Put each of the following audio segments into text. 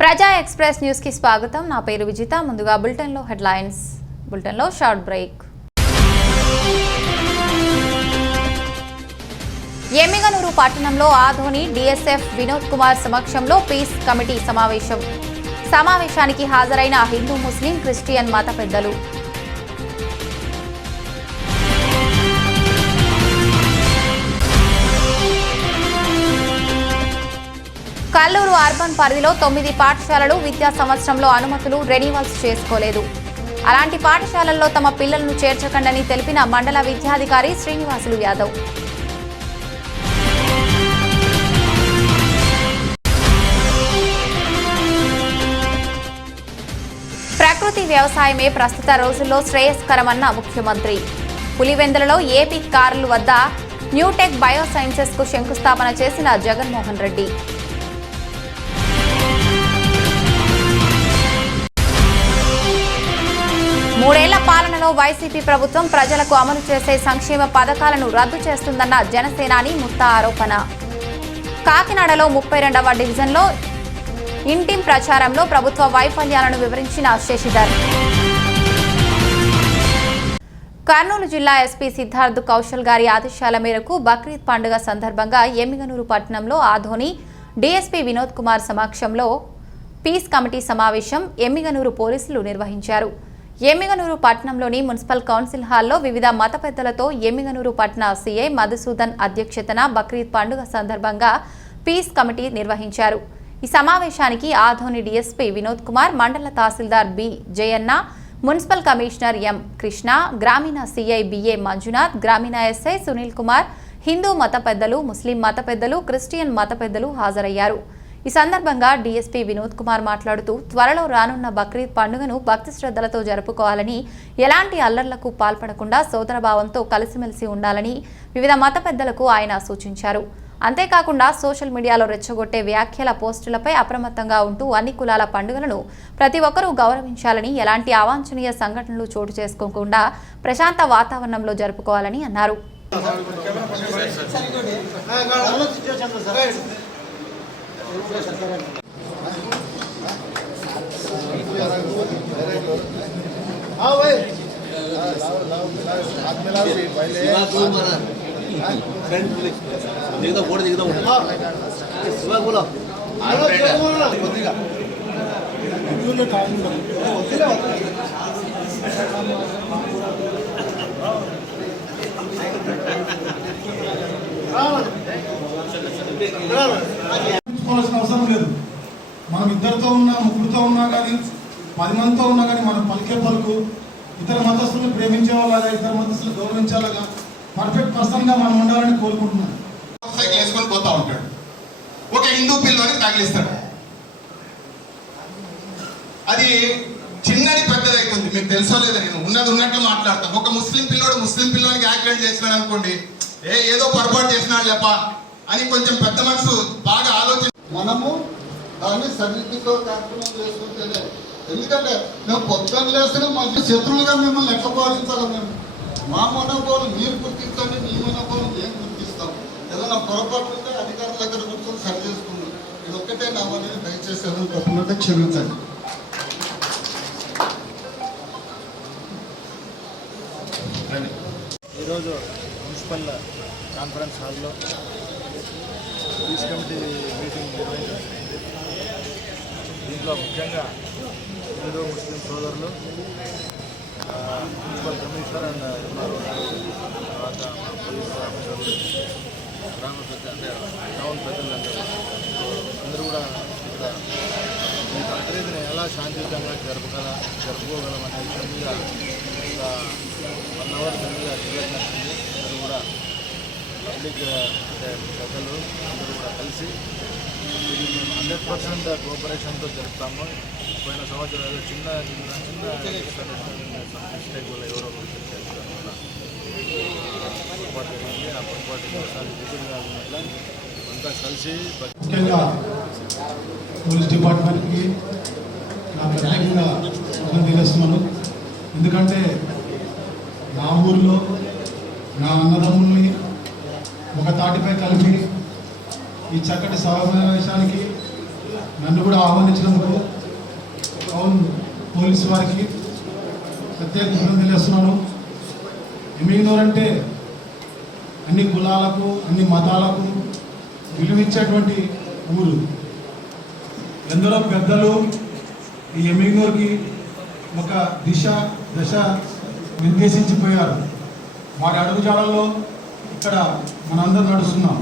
ప్రజా express news కి స్వాగతం. నా పేరు విజిత. ముందుగా బులెటిన్ లో హెడ్లైన్స్. బులెటిన్ లో షార్ట్ బ్రేక్. ఎమ్మిగనూరు పట్టణంలో ఆధోని డిఎస్ఎఫ్ వినోద్ కుమార్ సమక్షంలో పీస్ కమిటీ సమావేశానికి హాజరైన హిందూ, ముస్లిం, క్రిస్టియన్ మత పెద్దలు. కల్లూరు అర్బన్ పరిధిలో 9 పాఠశాలలు విద్యా సంవత్సరంలో అనుమతులు రెన్యువల్స్ చేసుకోలేదు. అలాంటి పాఠశాలల్లో తమ పిల్లలను చేర్చకండని తెలిపిన మండల విద్యాధికారి శ్రీనివాసులు యాదవ్. ప్రకృతి వ్యవసాయమే ప్రస్తుత రోజుల్లో శ్రేయస్కరమన్న ముఖ్యమంత్రి. పులివెందులలో ఏపీ కార్లు వద్ద న్యూటెక్ బయోసైన్సెస్ కు శంకుస్థాపన చేసిన జగన్మోహన్ రెడ్డి. మూడేళ్ల పాలనలో వైసీపీ ప్రభుత్వం ప్రజలకు అమలు చేసే సంక్షేమ పథకాలను రద్దు చేస్తుందన్న జనసేనాని ముత్తా ఆరోపణ. కాకినాడలో 32వ డివిజన్లో ఇంటిం ప్రచారంలో ప్రభుత్వ వైఫల్యాలను వివరించిన శశిధర్. కర్నూలు జిల్లా ఎస్పీ సిద్ధార్థ్ కౌశల్ గారి ఆదేశాల మేరకు బక్రీద్ పండుగ సందర్భంగా ఎమ్మిగనూరు పట్టణంలో ఆధోని డీఎస్పీ వినోద్ కుమార్ సమక్షంలో పీస్ కమిటీ సమావేశం ఎమ్మిగనూరు పోలీసులు నిర్వహించారు. ఎమ్మిగనూరు పట్టణంలోని మున్సిపల్ కౌన్సిల్ హాల్లో వివిధ మత పెద్దలతో ఎమ్మిగనూరు పట్టణ సీఐ మధుసూదన్ అధ్యక్షతన బక్రీద్ పండుగ సందర్భంగా పీస్ కమిటీ నిర్వహించారు. ఈ సమావేశానికి Adoni DSP Vinod Kumar, mandal tahsildar B Jayanna, municipal commissioner M Krishna, గ్రామీణ సీఐ బిఏ మంజునాథ్, గ్రామీణ ఎస్ఐ సునీల్ కుమార్, హిందూ మత పెద్దలు, ముస్లిం మత పెద్దలు, క్రిస్టియన్ మత పెద్దలు హాజరయ్యారు. ఈ సందర్భంగా డీఎస్పీ వినోద్ కుమార్ మాట్లాడుతూ త్వరలో రానున్న బక్రీద్ పండుగను భక్తి శ్రద్ధలతో జరుపుకోవాలని, ఎలాంటి అల్లర్లకు పాల్పడకుండా సోదరభావంతో కలిసిమెలిసి ఉండాలని వివిధ మత పెద్దలకు ఆయన సూచించారు. అంతేకాకుండా సోషల్ మీడియాలో రెచ్చగొట్టే వ్యాఖ్యల, పోస్టులపై అప్రమత్తంగా ఉంటూ అన్ని కులాల పండుగలను ప్రతి ఒక్కరూ గౌరవించాలని, ఎలాంటి అవాంఛనీయ సంఘటనలు చోటు చేసుకోకుండా ప్రశాంత వాతావరణంలో జరుపుకోవాలని అన్నారు. అవసరం లేదు. మనం ఇద్దరితో ఉన్నా, ముగ్గురితో ఉన్నా కానీ, 10 మందితో ఉన్నా కానీ మనం పలికే పలుకు ఇతర మతస్థులను ప్రేమించేవాళ్ళగా, ఇతర మతస్థులు గౌరవించాలగా, పర్ఫెక్ట్ పర్సన్ గా మనం ఉండాలని కోరుకుంటున్నాను. వేసుకొని పోతా ఉంటాడు, ఒక హిందూ పిల్లని తగిలిస్తాడు. అది చిన్నది పెద్దది అవుతుంది. మీకు తెలుసో లేదా, నేను ఉన్నది ఉన్నట్లు మాట్లాడతాను. ఒక ముస్లిం పిల్లోనికి యాక్సిడెంట్ చేసినాడు అనుకోండి, ఏదో పొరపాటు చేసినాడు లేప అని కొంచెం పెద్ద మనసు బాగా ఆలోచన. మనము దాన్ని సన్నిధితో కార్యక్రమం చేసుకుంటేనే, ఎందుకంటే మేము పొద్దున్న లేస్తేనే మా శత్రువులుగా మిమ్మల్ని ఎట్లా భావించాలి? మేము మా మనోభావాలు మీరు గుర్తించండి, మీ మనోభావాలు మేము గుర్తిస్తాం. ఏదైనా పొరపాటు ఉంటే అధికారుల దగ్గర కూర్చొని సరి చేసుకున్నాం. ఇది ఒక్కటే నా మనని దయచేసి ఏదైనా తప్పుకుంటే క్షమించండి. ఈరోజు మున్సిపల్ కాన్ఫరెన్స్ హాల్లో పీస్ కమిటీ మీటింగ్ నిర్వహించడం. దీంట్లో ముఖ్యంగా హిందూ, ముస్లిం సోదరులు, మున్సిపల్ కమిషనర్ అండ్ ఎంఆర్ఓ గారు, తర్వాత పోలీస్ ఆఫీసర్లు, గ్రామ పెద్ద అంటే టౌన్ పెద్దలు అందరూ కూడా ఇక్కడ ఈ బక్రీద్ని ఎలా శాంతియుతంగా జరుపుకోగలం అనే విషయం మీద ఒక 1 అవర్ ముందుగా డిబేట్ నచ్చింది. అందరూ కూడా పబ్లిక్ అంటే పెద్దలు అందరూ కూడా కలిసి ఇది మేము 100% కోఆపరేషన్తో జరుపుతాము. పోయిన సంవత్సరం ఏదో చిన్న మిస్టేక్ వల్ల ఎవరో పొరపాటు జరిగింది. ఆ పొరపాటు ఒకసారి రిపీట్ కాకుండా అంతా కలిసి ముఖ్యంగా పోలీస్ డిపార్ట్మెంట్కి నా ప్రత్యేకంగా తెలియజేస్తున్నాను. ఎందుకంటే నా ఊళ్ళో నా అన్నదమ్ముల్ని ఒక తాటిపై కలిపి ఈ చక్కటి సమావేశానికి నన్ను కూడా ఆహ్వానించినందుకు టౌన్ పోలీసు వారికి ప్రత్యేక కృతజ్ఞతలు తెలియజేస్తున్నాను. ఎమ్మిగనూరు అంటే అన్ని కులాలకు అన్ని మతాలకు విలువించేటువంటి ఊరు. ఎందరో పెద్దలు ఈ ఎమ్మిగనూరుకి ఒక దశ నిర్దేశించిపోయారు. వారి అడుగుజాడల్లో ఇక్కడ మనందరం నడుస్తున్నాం.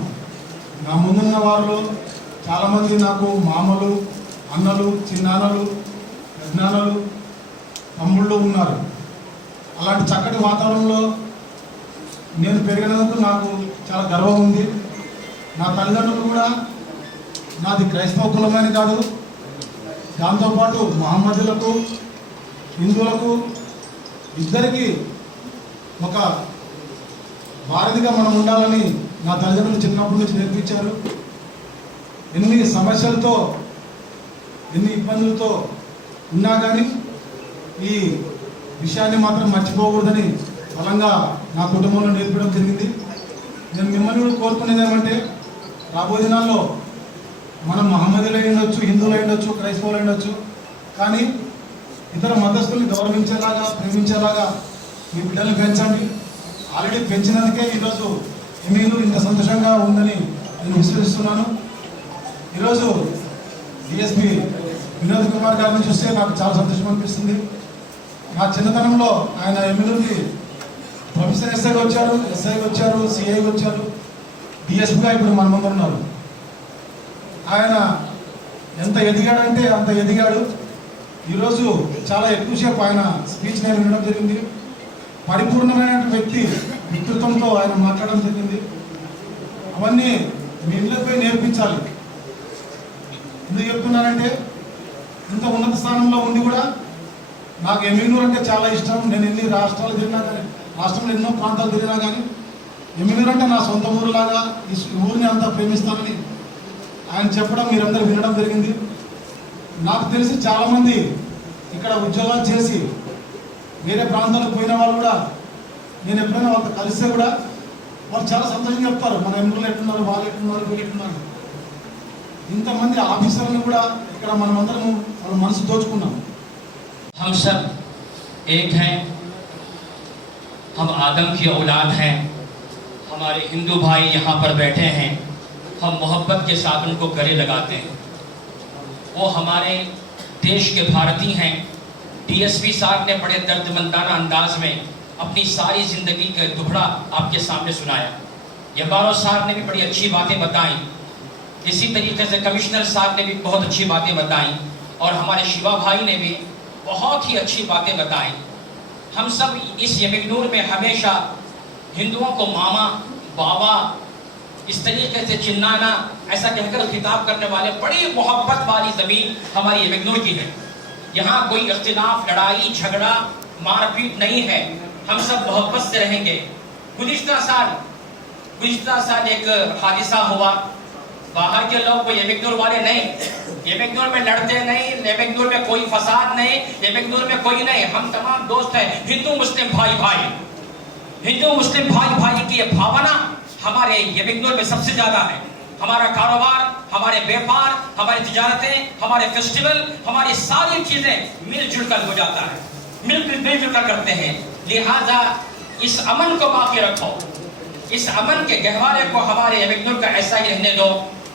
నా ముందున్న వారిలో చాలామంది నాకు మామలు, అన్నలు, చిన్నాన్నలు, పెద్దనాన్నలు, తమ్ముళ్ళు ఉన్నారు. అలాంటి చక్కటి వాతావరణంలో నేను పెరిగినందుకు నాకు చాలా గర్వం ఉంది. నా తల్లిదండ్రులు కూడా నాది క్రైస్తవ కులమని కాదు, దాంతోపాటు మహమ్మదులకు, హిందువులకు ఇద్దరికీ ఒక వారధిగా మనం ఉండాలని నా తల్లిదండ్రులు చిన్నప్పటి నుంచి నేర్పించారు. ఎన్ని సమస్యలతో ఎన్ని ఇబ్బందులతో ఉన్నా కానీ ఈ విషయాన్ని మాత్రం మర్చిపోకూడదని బలంగా నా కుటుంబంలో నేర్పడం జరిగింది. నేను మిమ్మల్ని కూడా కోరుకునేది ఏమంటే, రాబోయే దినాల్లో మనం మహమ్మదులు అయి ఉండొచ్చు, హిందువులు అయి ఉండొచ్చు, క్రైస్తవులు అయి ఉండొచ్చు, కానీ ఇతర మతస్థుల్ని గౌరవించేలాగా, ప్రేమించేలాగా మీ బిడ్డలను పెంచండి. ఆల్రెడీ పెంచినందుకే ఈరోజు ఎమ్మిగనూరు ఇంత సంతోషంగా ఉందని నేను విశ్వసిస్తున్నాను. ఈరోజు డిఎస్పి వినోద్ కుమార్ గారిని చూస్తే నాకు చాలా సంతోషం అనిపిస్తుంది. నా చిన్నతనంలో ఆయన ఎమ్మిగనూరుకి ప్రొఫెసర్ ఎస్ఐగా వచ్చారు, సిఐగా వచ్చారు, డిఎస్పిగా ఇప్పుడు మన ముందు ఉన్నారు. ఆయన ఎంత ఎదిగాడంటే అంత ఎదిగాడు. ఈరోజు చాలా ఎక్కువసేపు ఆయన స్పీచ్ నేను వినడం జరిగింది. పరిపూర్ణమైన వ్యక్తి వ్యక్తిత్వంతో ఆయన మాట్లాడడం జరిగింది. అవన్నీ మీ ఇళ్ళపై నేర్పించాలి. ఎందుకు చెప్తున్నానంటే, ఇంత ఉన్నత స్థానంలో ఉండి కూడా నాకు ఎమ్మిగనూరు అంటే చాలా ఇష్టం. నేను ఎన్ని రాష్ట్రాలు తిరిగినా కానీ, రాష్ట్రంలో ఎన్నో ప్రాంతాలు తిరిగినా కానీ ఎమ్మిగనూరు అంటే నా సొంత ఊరులాగా ఈ ఊరిని అంతా ప్రేమిస్తానని ఆయన చెప్పడం మీరందరూ వినడం జరిగింది. నాకు తెలిసి చాలామంది ఇక్కడ ఉద్యోగాలు చేసి వేరే ప్రాంతాలకు పోయిన వాళ్ళు కూడా, నేను ఎప్పుడైనా వాళ్ళతో కలిస్తే కూడా వాళ్ళు చాలా సంతోషంగా చెప్తారు, మన ఎమ్మెల్యేలు ఎట్టున్నారు, వాళ్ళు ఎట్టున్నారు, వీళ్ళు ఎట్టున్నారు. ఇంతమంది ఆఫీసర్లను కూడా ఇక్కడ మనమందరం వాళ్ళ మనసు దోచుకున్నాం. हम सब एक हैं, हम आदम की औलाद हैं. हमारे हिंदू भाई यहाँ पर बैठे हैं, हम मोहब्बत के साथ उनको गले लगाते हैं. वो हमारे देश के भारतीय हैं. डीएसपी साहब ने बड़े दर्दमंदाना अंदाज में अपनी सारी ज़िंदगी का दुखड़ा आपके सामने सुनाया. यबारो साहब ने भी बड़ी अच्छी बातें बताई. इसी तरीके से कमिश्नर साहब ने भी बहुत अच्छी बातें बताई और हमारे शिवा भाई ने भी बहुत ही अच्छी बातें बताई. हम सब इस एमिगनूर में हमेशा हिंदुओं को मामा, बाबा इस तरीके से चिल्लाना, ऐसा कहकर खिताब करने वाले बड़ी मोहब्बत वाली ज़मीन हमारी एमिगनूर की है. यहाँ कोई इख्तिलाफ, लड़ाई, झगड़ा, मारपीट नहीं है. हम सब मोहब्बत से रहेंगे. गुज़िश्ता साल एक हादसा हुआ. बाहर के लोग कोई एमिगनूर वाले नहीं, एमिगनूर में लड़ते नहीं, एमिगनूर में कोई फसाद नहीं, एमिगनूर में कोई नहीं. हम तमाम दोस्त हैं, हिंदू मुस्लिम भाई की ये भावना हमारे एमिगनूर में सबसे ज्यादा है. हमारा कारोबार, हमारे व्यापार, हमारी तिजारतें, हमारे फेस्टिवल, हमारी सारी चीजें मिलजुल कर हो जाता है, मिलजुल कर करते हैं. लिहाजा इस अमन को बाकी रखो, इस अमन के गहवारे को हमारे एमिगनूर का ऐसा ही रहने दो.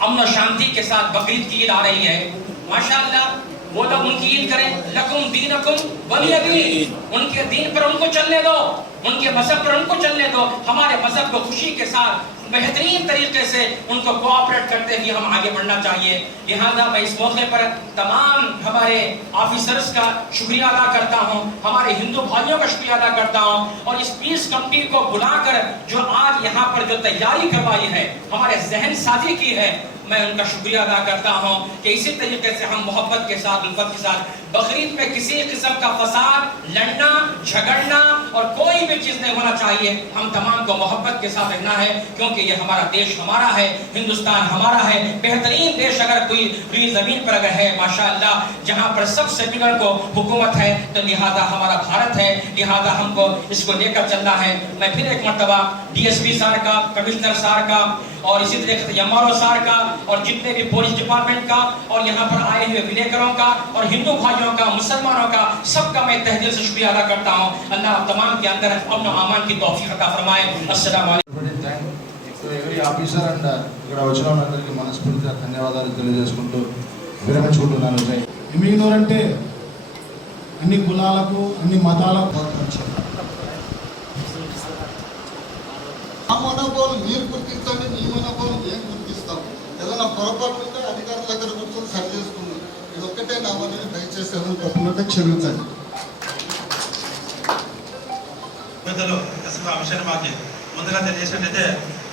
अमन और शांति के साथ बकरीद की ईद आ रही है. माशाअल्लाह, वो लोग उनकी ईद करें. लकुम दीनकुम वलिय दीन. उनके दीन पर उनको चलने दो, उनके मजहब पर उनको चलने दो. हमारे मजहब को खुशी के साथ बेहतरीन तरीके से उनको कोऑपरेट करते हुए हम आगे बढ़ना चाहिए. लिहाजा मैं इस मौके पर तमाम हमारे ऑफिसर्स का शुक्रिया अदा करता हूँ, हमारे हिंदू भाइयों का शुक्रिया अदा करता हूँ और इस पीस कमेटी को बुलाकर जो आज यहाँ पर जो तैयारी करवाई है, हमारे जहन साजी की है, मैं उनका शुक्रिया अदा करता हूँ कि इसी तरीके से हम मोहब्बत के साथ, उल्फत के साथ बकरीद पे किसी किस्म का फसाद, लड़ना, झगड़ना और कोई भी चीज़ नहीं होना चाहिए. हम तमाम को मोहब्बत के साथ रहना है, क्योंकि ये हमारा देश हमारा है, हिंदुस्तान हमारा है. बेहतरीन देश अगर कोई ज़मीन पर अगर है माशाअल्लाह, जहाँ पर सब सेक्युलर को हुकूमत है, तो लिहाजा हमारा भारत है. लिहाजा हमको इसको लेकर चलना है. मैं फिर एक मरतबा DSP साहब का, कमिश्नर साहब का, और इसी तरीके से एमआरओ सार का और जितने भी पुलिस डिपार्टमेंट का और यहाँ पर आए हुए विलेकरों का और हिंदू भाइयों का, मुसलमानों का, सबका मैं तहे दिल से शुक्रिया अदा करता हूँ। अल्लाह आप तमाम के अंदर अमन और अमान की तौफीक अता फरमाए। अस्सलाम वालेकुम। ఎవరీ ఆఫీసర్ అండ్ ఇక్కడ వచ్చిన వాళ్ళందరికీ మనస్ఫూర్తిగా ధన్యవాదాలు తెలియజేసుకుంటూ విరమించుకుంటున్నాను. ఎమ్మిగనూరు అంటే అన్ని కులాలకు అన్ని మతాలకు ఆ మనోభావాలు మీరు గుర్తించండి, మీ మనోభావాలు మేము గుర్తిస్తాం. ఏదైనా పొరపాటు ఉంటే అధికారుల దగ్గర కూర్చొని సరి చేసుకుందాం. ఇది ఒక్కటే నా మనని దయచేసి ఏదైనా తప్పులుంటే క్షమించండి. పెద్దలు అసలు ఆ విషయాన్ని మాకు ముందుగా తెలియజేసినట్టయితే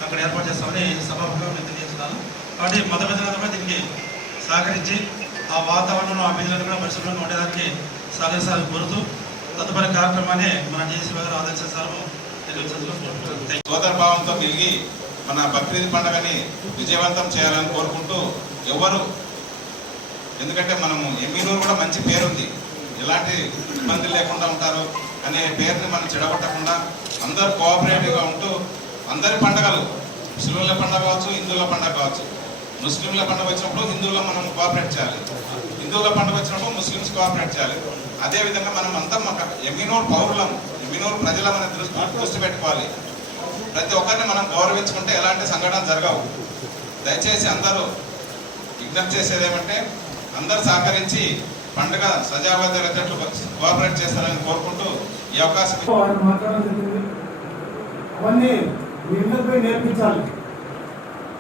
అక్కడ ఏర్పాటు చేస్తామని సభాముఖంగా నేను తెలియజేస్తున్నాను. కాబట్టి మత పెద్దలందరూ కూడా దీనికి సహకరించి ఆ వాతావరణంలో ఆ బిల్లులను కూడా పరిశుభ్రంగా ఉండేదానికి సహకరిస్తారని కోరుతూ తదుపరి కార్యక్రమాన్ని మన జేసీ గారు ఆదేశించారు. సోదర భావంతో తిరిగి మన బక్రీద్ పండుగని విజయవంతం చేయాలని కోరుకుంటూ ఎవరు, ఎందుకంటే మనము ఎమ్మిగనూరు కూడా మంచి పేరుంది, ఎలాంటి ఇబ్బందులు లేకుండా ఉంటారు అనే పేరుని మనం చెడగొట్టకుండా అందరూ కోఆపరేటివ్గా ఉంటూ అందరి పండుగలు, ముస్లింల పండుగ కావచ్చు, హిందువుల పండుగ కావచ్చు, ముస్లింల పండుగ వచ్చినప్పుడు హిందువుల మనం కోఆపరేట్ చేయాలి, హిందువుల పండుగ వచ్చినప్పుడు ముస్లిమ్స్ కోఆపరేట్ చేయాలి. అదేవిధంగా మనం అంతా ఎమ్మిగనూరు పౌరులం, ఎమ్మిగనూరు ప్రజల మన దృష్టి పెట్టుకోవాలి. ప్రతి ఒక్కరిని మనం గౌరవించుకుంటే ఎలాంటి సంఘటనలు జరగవు. దయచేసి అందరూ విజ్ఞప్తి చేసేది ఏమంటే అందరూ సహకరించి పండుగ సజావుగా జరిగేటట్లు కోఆపరేట్ చేస్తారని కోరుకుంటూ ఈ అవకాశం అవన్నీ మీ ఇళ్ళపై నేర్పించాలి.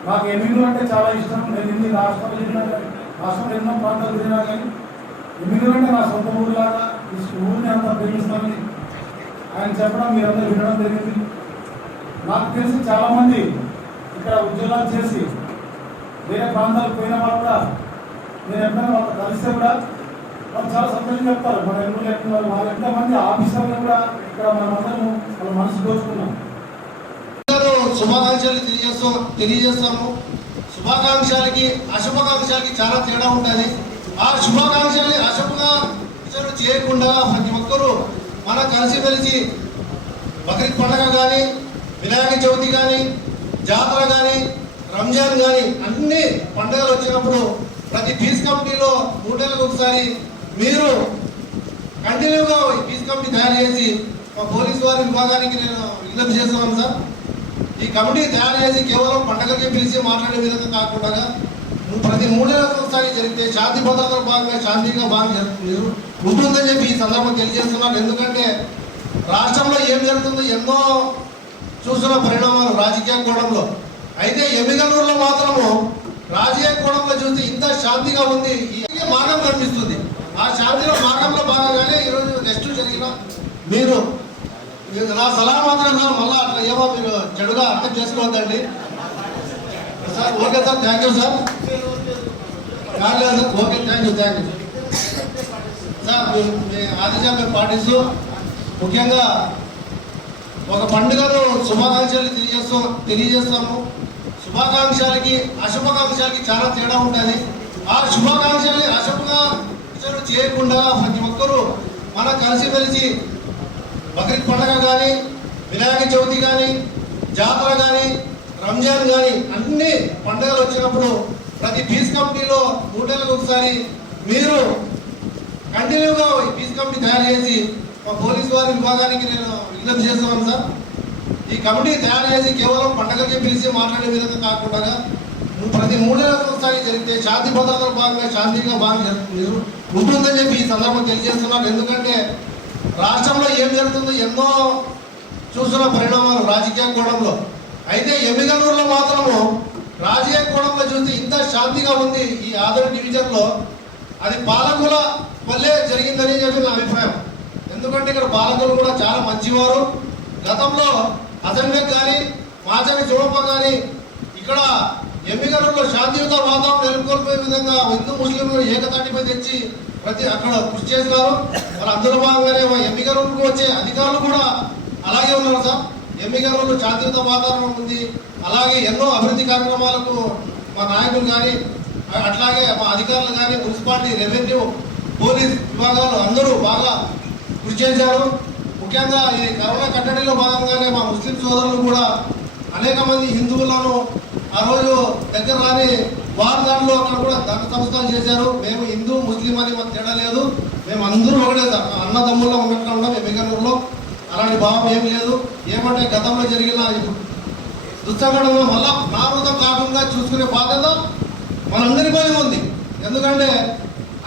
నాకు ఎమ్మిగనూరు అంటే చాలా ఇష్టం. నేను ఇన్ని రాష్ట్రాలు ఎన్నో ప్రాంతాలు తిరిగినా కానీ ఎమ్మిగనూరు అంటే నా సొంత ఊరులాగా ఈ ఊరిని అంతా ప్రేమిస్తానని ఆయన చెప్పడం మీరందరూ వినడం జరిగింది. నాకు తెలిసి చాలామంది ఇక్కడ ఉద్యోగాలు చేసి వేరే ప్రాంతాలకు పోయిన వాళ్ళు కూడా నేను ఎప్పుడైనా వాళ్ళు కలిస్తే కూడా వాళ్ళు చాలా సంతోషం చెప్తారు. మన ఎమ్మెల్యే వాళ్ళు వాళ్ళు ఎంతమంది ఆఫీసర్లు కూడా ఇక్కడ మనమందరం వాళ్ళ మనసు దోచుకున్నాం. శుభాకాంక్షలు తెలియజేస్తాము. శుభాకాంక్షలకి అశుభాకాంక్షలకి చాలా తేడా ఉంటుంది. ఆ శుభాకాంక్షల్ని అశుభాకాంక్షలు చేయకుండా ప్రతి ఒక్కరూ మనం కలిసిమెలిసి బక్రీద్ పండుగ కానీ, వినాయక చవితి కానీ, జాతర కానీ, రంజాన్ కానీ అన్ని పండుగలు వచ్చినప్పుడు ప్రతి పీస్ కమిటీలో 3 నెలలకు ఒకసారి మీరు కంటిన్యూగా పీస్ కమిటీ తయారు చేసి మా పోలీసు వారి విభాగానికి నేను విజ్ఞప్తి చేస్తున్నాను సార్. ఈ కమిటీ తయారు చేసి కేవలం పండుగకి పిలిచి మాట్లాడే విధంగా కాకుండా ప్రతి 3 నెలలకు ఒకసారి జరిగితే శాంతి భద్రతల భాగంగా శాంతిగా బాగా ఉంటుందని చెప్పి ఈ సందర్భంగా తెలియజేస్తున్నాను. ఎందుకంటే రాష్ట్రంలో ఏం జరుగుతుందో ఎన్నో చూసిన పరిణామాలు రాజకీయ కోణంలో. అయితే ఎమ్మిగనూరులో మాత్రము రాజకీయ కోణంలో చూస్తే ఇంత శాంతిగా ఉంది. ఈ మార్గం కనిపిస్తుంది. ఆ శాంతిలో మార్గంలో భాగంగానే ఈరోజు నెక్స్ట్ జరిగిన మీరు నా సలహా మాత్రం మళ్ళీ అట్లా ఏమో మీరు చెడుగా అర్థం చేసుకోవద్దండి sir. Okay sir, thank you sir. కాలేదు sir, okay, thank you sir. మీ ఆదేశాలు మేము పాటిస్తూ ముఖ్యంగా ఒక పండుగను శుభాకాంక్షలు తెలియజేస్తాము. శుభాకాంక్షలకి అశుభాకాంక్షలకి చాలా తేడా ఉంటుంది. ఆ శుభాకాంక్షల్ని అశుభాకాంక్షలు చేయకుండా ప్రతి ఒక్కరూ మనం కలిసిమెలిసి బక్రీద్ పండుగ కానీ, వినాయక చవితి కానీ, జాతర కానీ, రంజాన్ కానీ అన్ని పండుగలు వచ్చినప్పుడు ప్రతి పీస్ కమిటీలో 3 నెలలకు ఒకసారి మీరు కంటిన్యూగా పీస్ కమిటీ తయారు చేసి మా పోలీసు వారి విభాగానికి నేను విజ్ఞప్తి చేస్తున్నాను సార్. ఈ కమిటీ తయారు చేసి కేవలం పండుగకి పిలిచి మాట్లాడే విధంగా కాకుండా ప్రతి 3 నెలలకు ఒకసారి జరిగితే శాంతి భద్రతల భాగంగా శాంతిగా బాగా ఉంటుందని చెప్పి ఈ సందర్భంగా తెలియజేస్తున్నాను. ఎందుకంటే రాష్ట్రంలో ఏం జరుగుతుందో ఎన్నో చూసిన పరిణామాలు రాజకీయ కోణంలో. అయితే ఎమ్మిగనూరులో మాత్రము రాజకీయ కోణంలో చూస్తే ఇంత శాంతిగా ఉంది ఈ ఆదరణ డివిజన్లో. అది పాలకుల వల్లే జరిగిందని చెప్పి నా అభిప్రాయం. ఎందుకంటే ఇక్కడ పాలకులు కూడా చాలా మంచివారు. గతంలో అసెంబ్లీకి కానీ, మాచని చూడప్ప కానీ ఇక్కడ ఎమ్మిగనూరులో శాంతియుత వాతావరణం నెలకొల్పే విధంగా హిందూ ముస్లింలు ఏకతాటిపై తెచ్చి అక్కడ కృషి చేస్తున్నారు. మరి అందులో భాగంగానే ఎమ్మిగనూరుకు వచ్చే అధికారులు కూడా అలాగే ఉన్నారు సార్. ఎమ్మిగనూరులో శాంతియుత వాతావరణం ఉంది. అలాగే ఎన్నో అభివృద్ధి కార్యక్రమాలకు మా నాయకులు కానీ, అట్లాగే మా అధికారులు కానీ, మున్సిపాలిటీ, రెవెన్యూ, పోలీస్ విభాగాలు అందరూ బాగా కృషి చేశారు. ముఖ్యంగా ఈ కరోనా కట్టడిలో భాగంగానే మా ముస్లిం సోదరులు కూడా అనేక మంది హిందువులను ఆ రోజు దగ్గర రాని వారి దాంట్లో అక్కడ కూడా ధన సంస్కారం చేశారు. మేము హిందూ ముస్లిం అని మాకు తేడా లేదు, మేము అందరూ ఒకటే అన్నదమ్ముల్లో ఉన్నట్లు ఉన్నాం. ఎమ్మిగనూరులో అలాంటి భావం ఏం లేదు. ఏమంటే గతంలో జరిగిన దుస్సంఘటనలో మళ్ళా నామృతం కాకుండా చూసుకునే బాధ్యత మనందరిపై ఉంది. ఎందుకంటే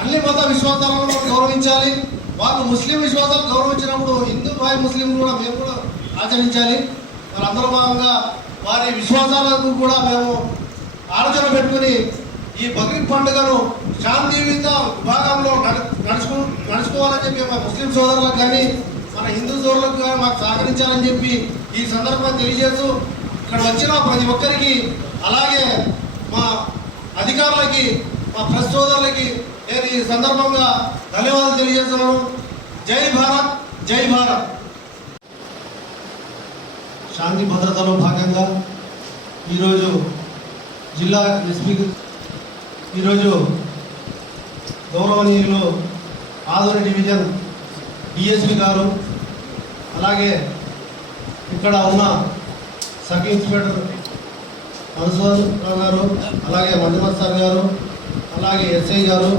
అన్ని మత విశ్వాసాలను గౌరవించాలి. వాళ్ళు ముస్లిం విశ్వాసాలు గౌరవించినప్పుడు హిందూ ముస్లిం కూడా మేము కూడా ఆచరించాలి. మరి అందులో భాగంగా వారి విశ్వాసాలకు కూడా మేము ఆలోచన పెట్టుకుని ఈ బక్రీద్ పండుగను శాంతియుత విభాగంలో నడుచుకోవాలని చెప్పి మా ముస్లిం సోదరులకు కానీ మన హిందూ సోదరులకు కానీ మాకు సహకరించాలని చెప్పి ఈ సందర్భంగా తెలియజేస్తూ ఇక్కడ వచ్చిన ప్రతి ఒక్కరికి, అలాగే మా అధికారులకి, మా ప్రెస్ సోదరులకి నేను ఈ సందర్భంగా ధన్యవాదాలు తెలియజేస్తున్నాను. జై భారత్, జై భారత్. శాంతి భద్రతలో భాగంగా ఈరోజు జిల్లా ఎస్పీ ఈరోజు గౌరవనీయులు ఆదోని డివిజన్ డిఎస్పీ గారు, అలాగే ఇక్కడ ఉన్న సబ్ ఇన్స్పెక్టర్ మనసూరావు గారు, అలాగే మంజునాథ్ సార్ గారు, అలాగే ఎస్ఐ గారు,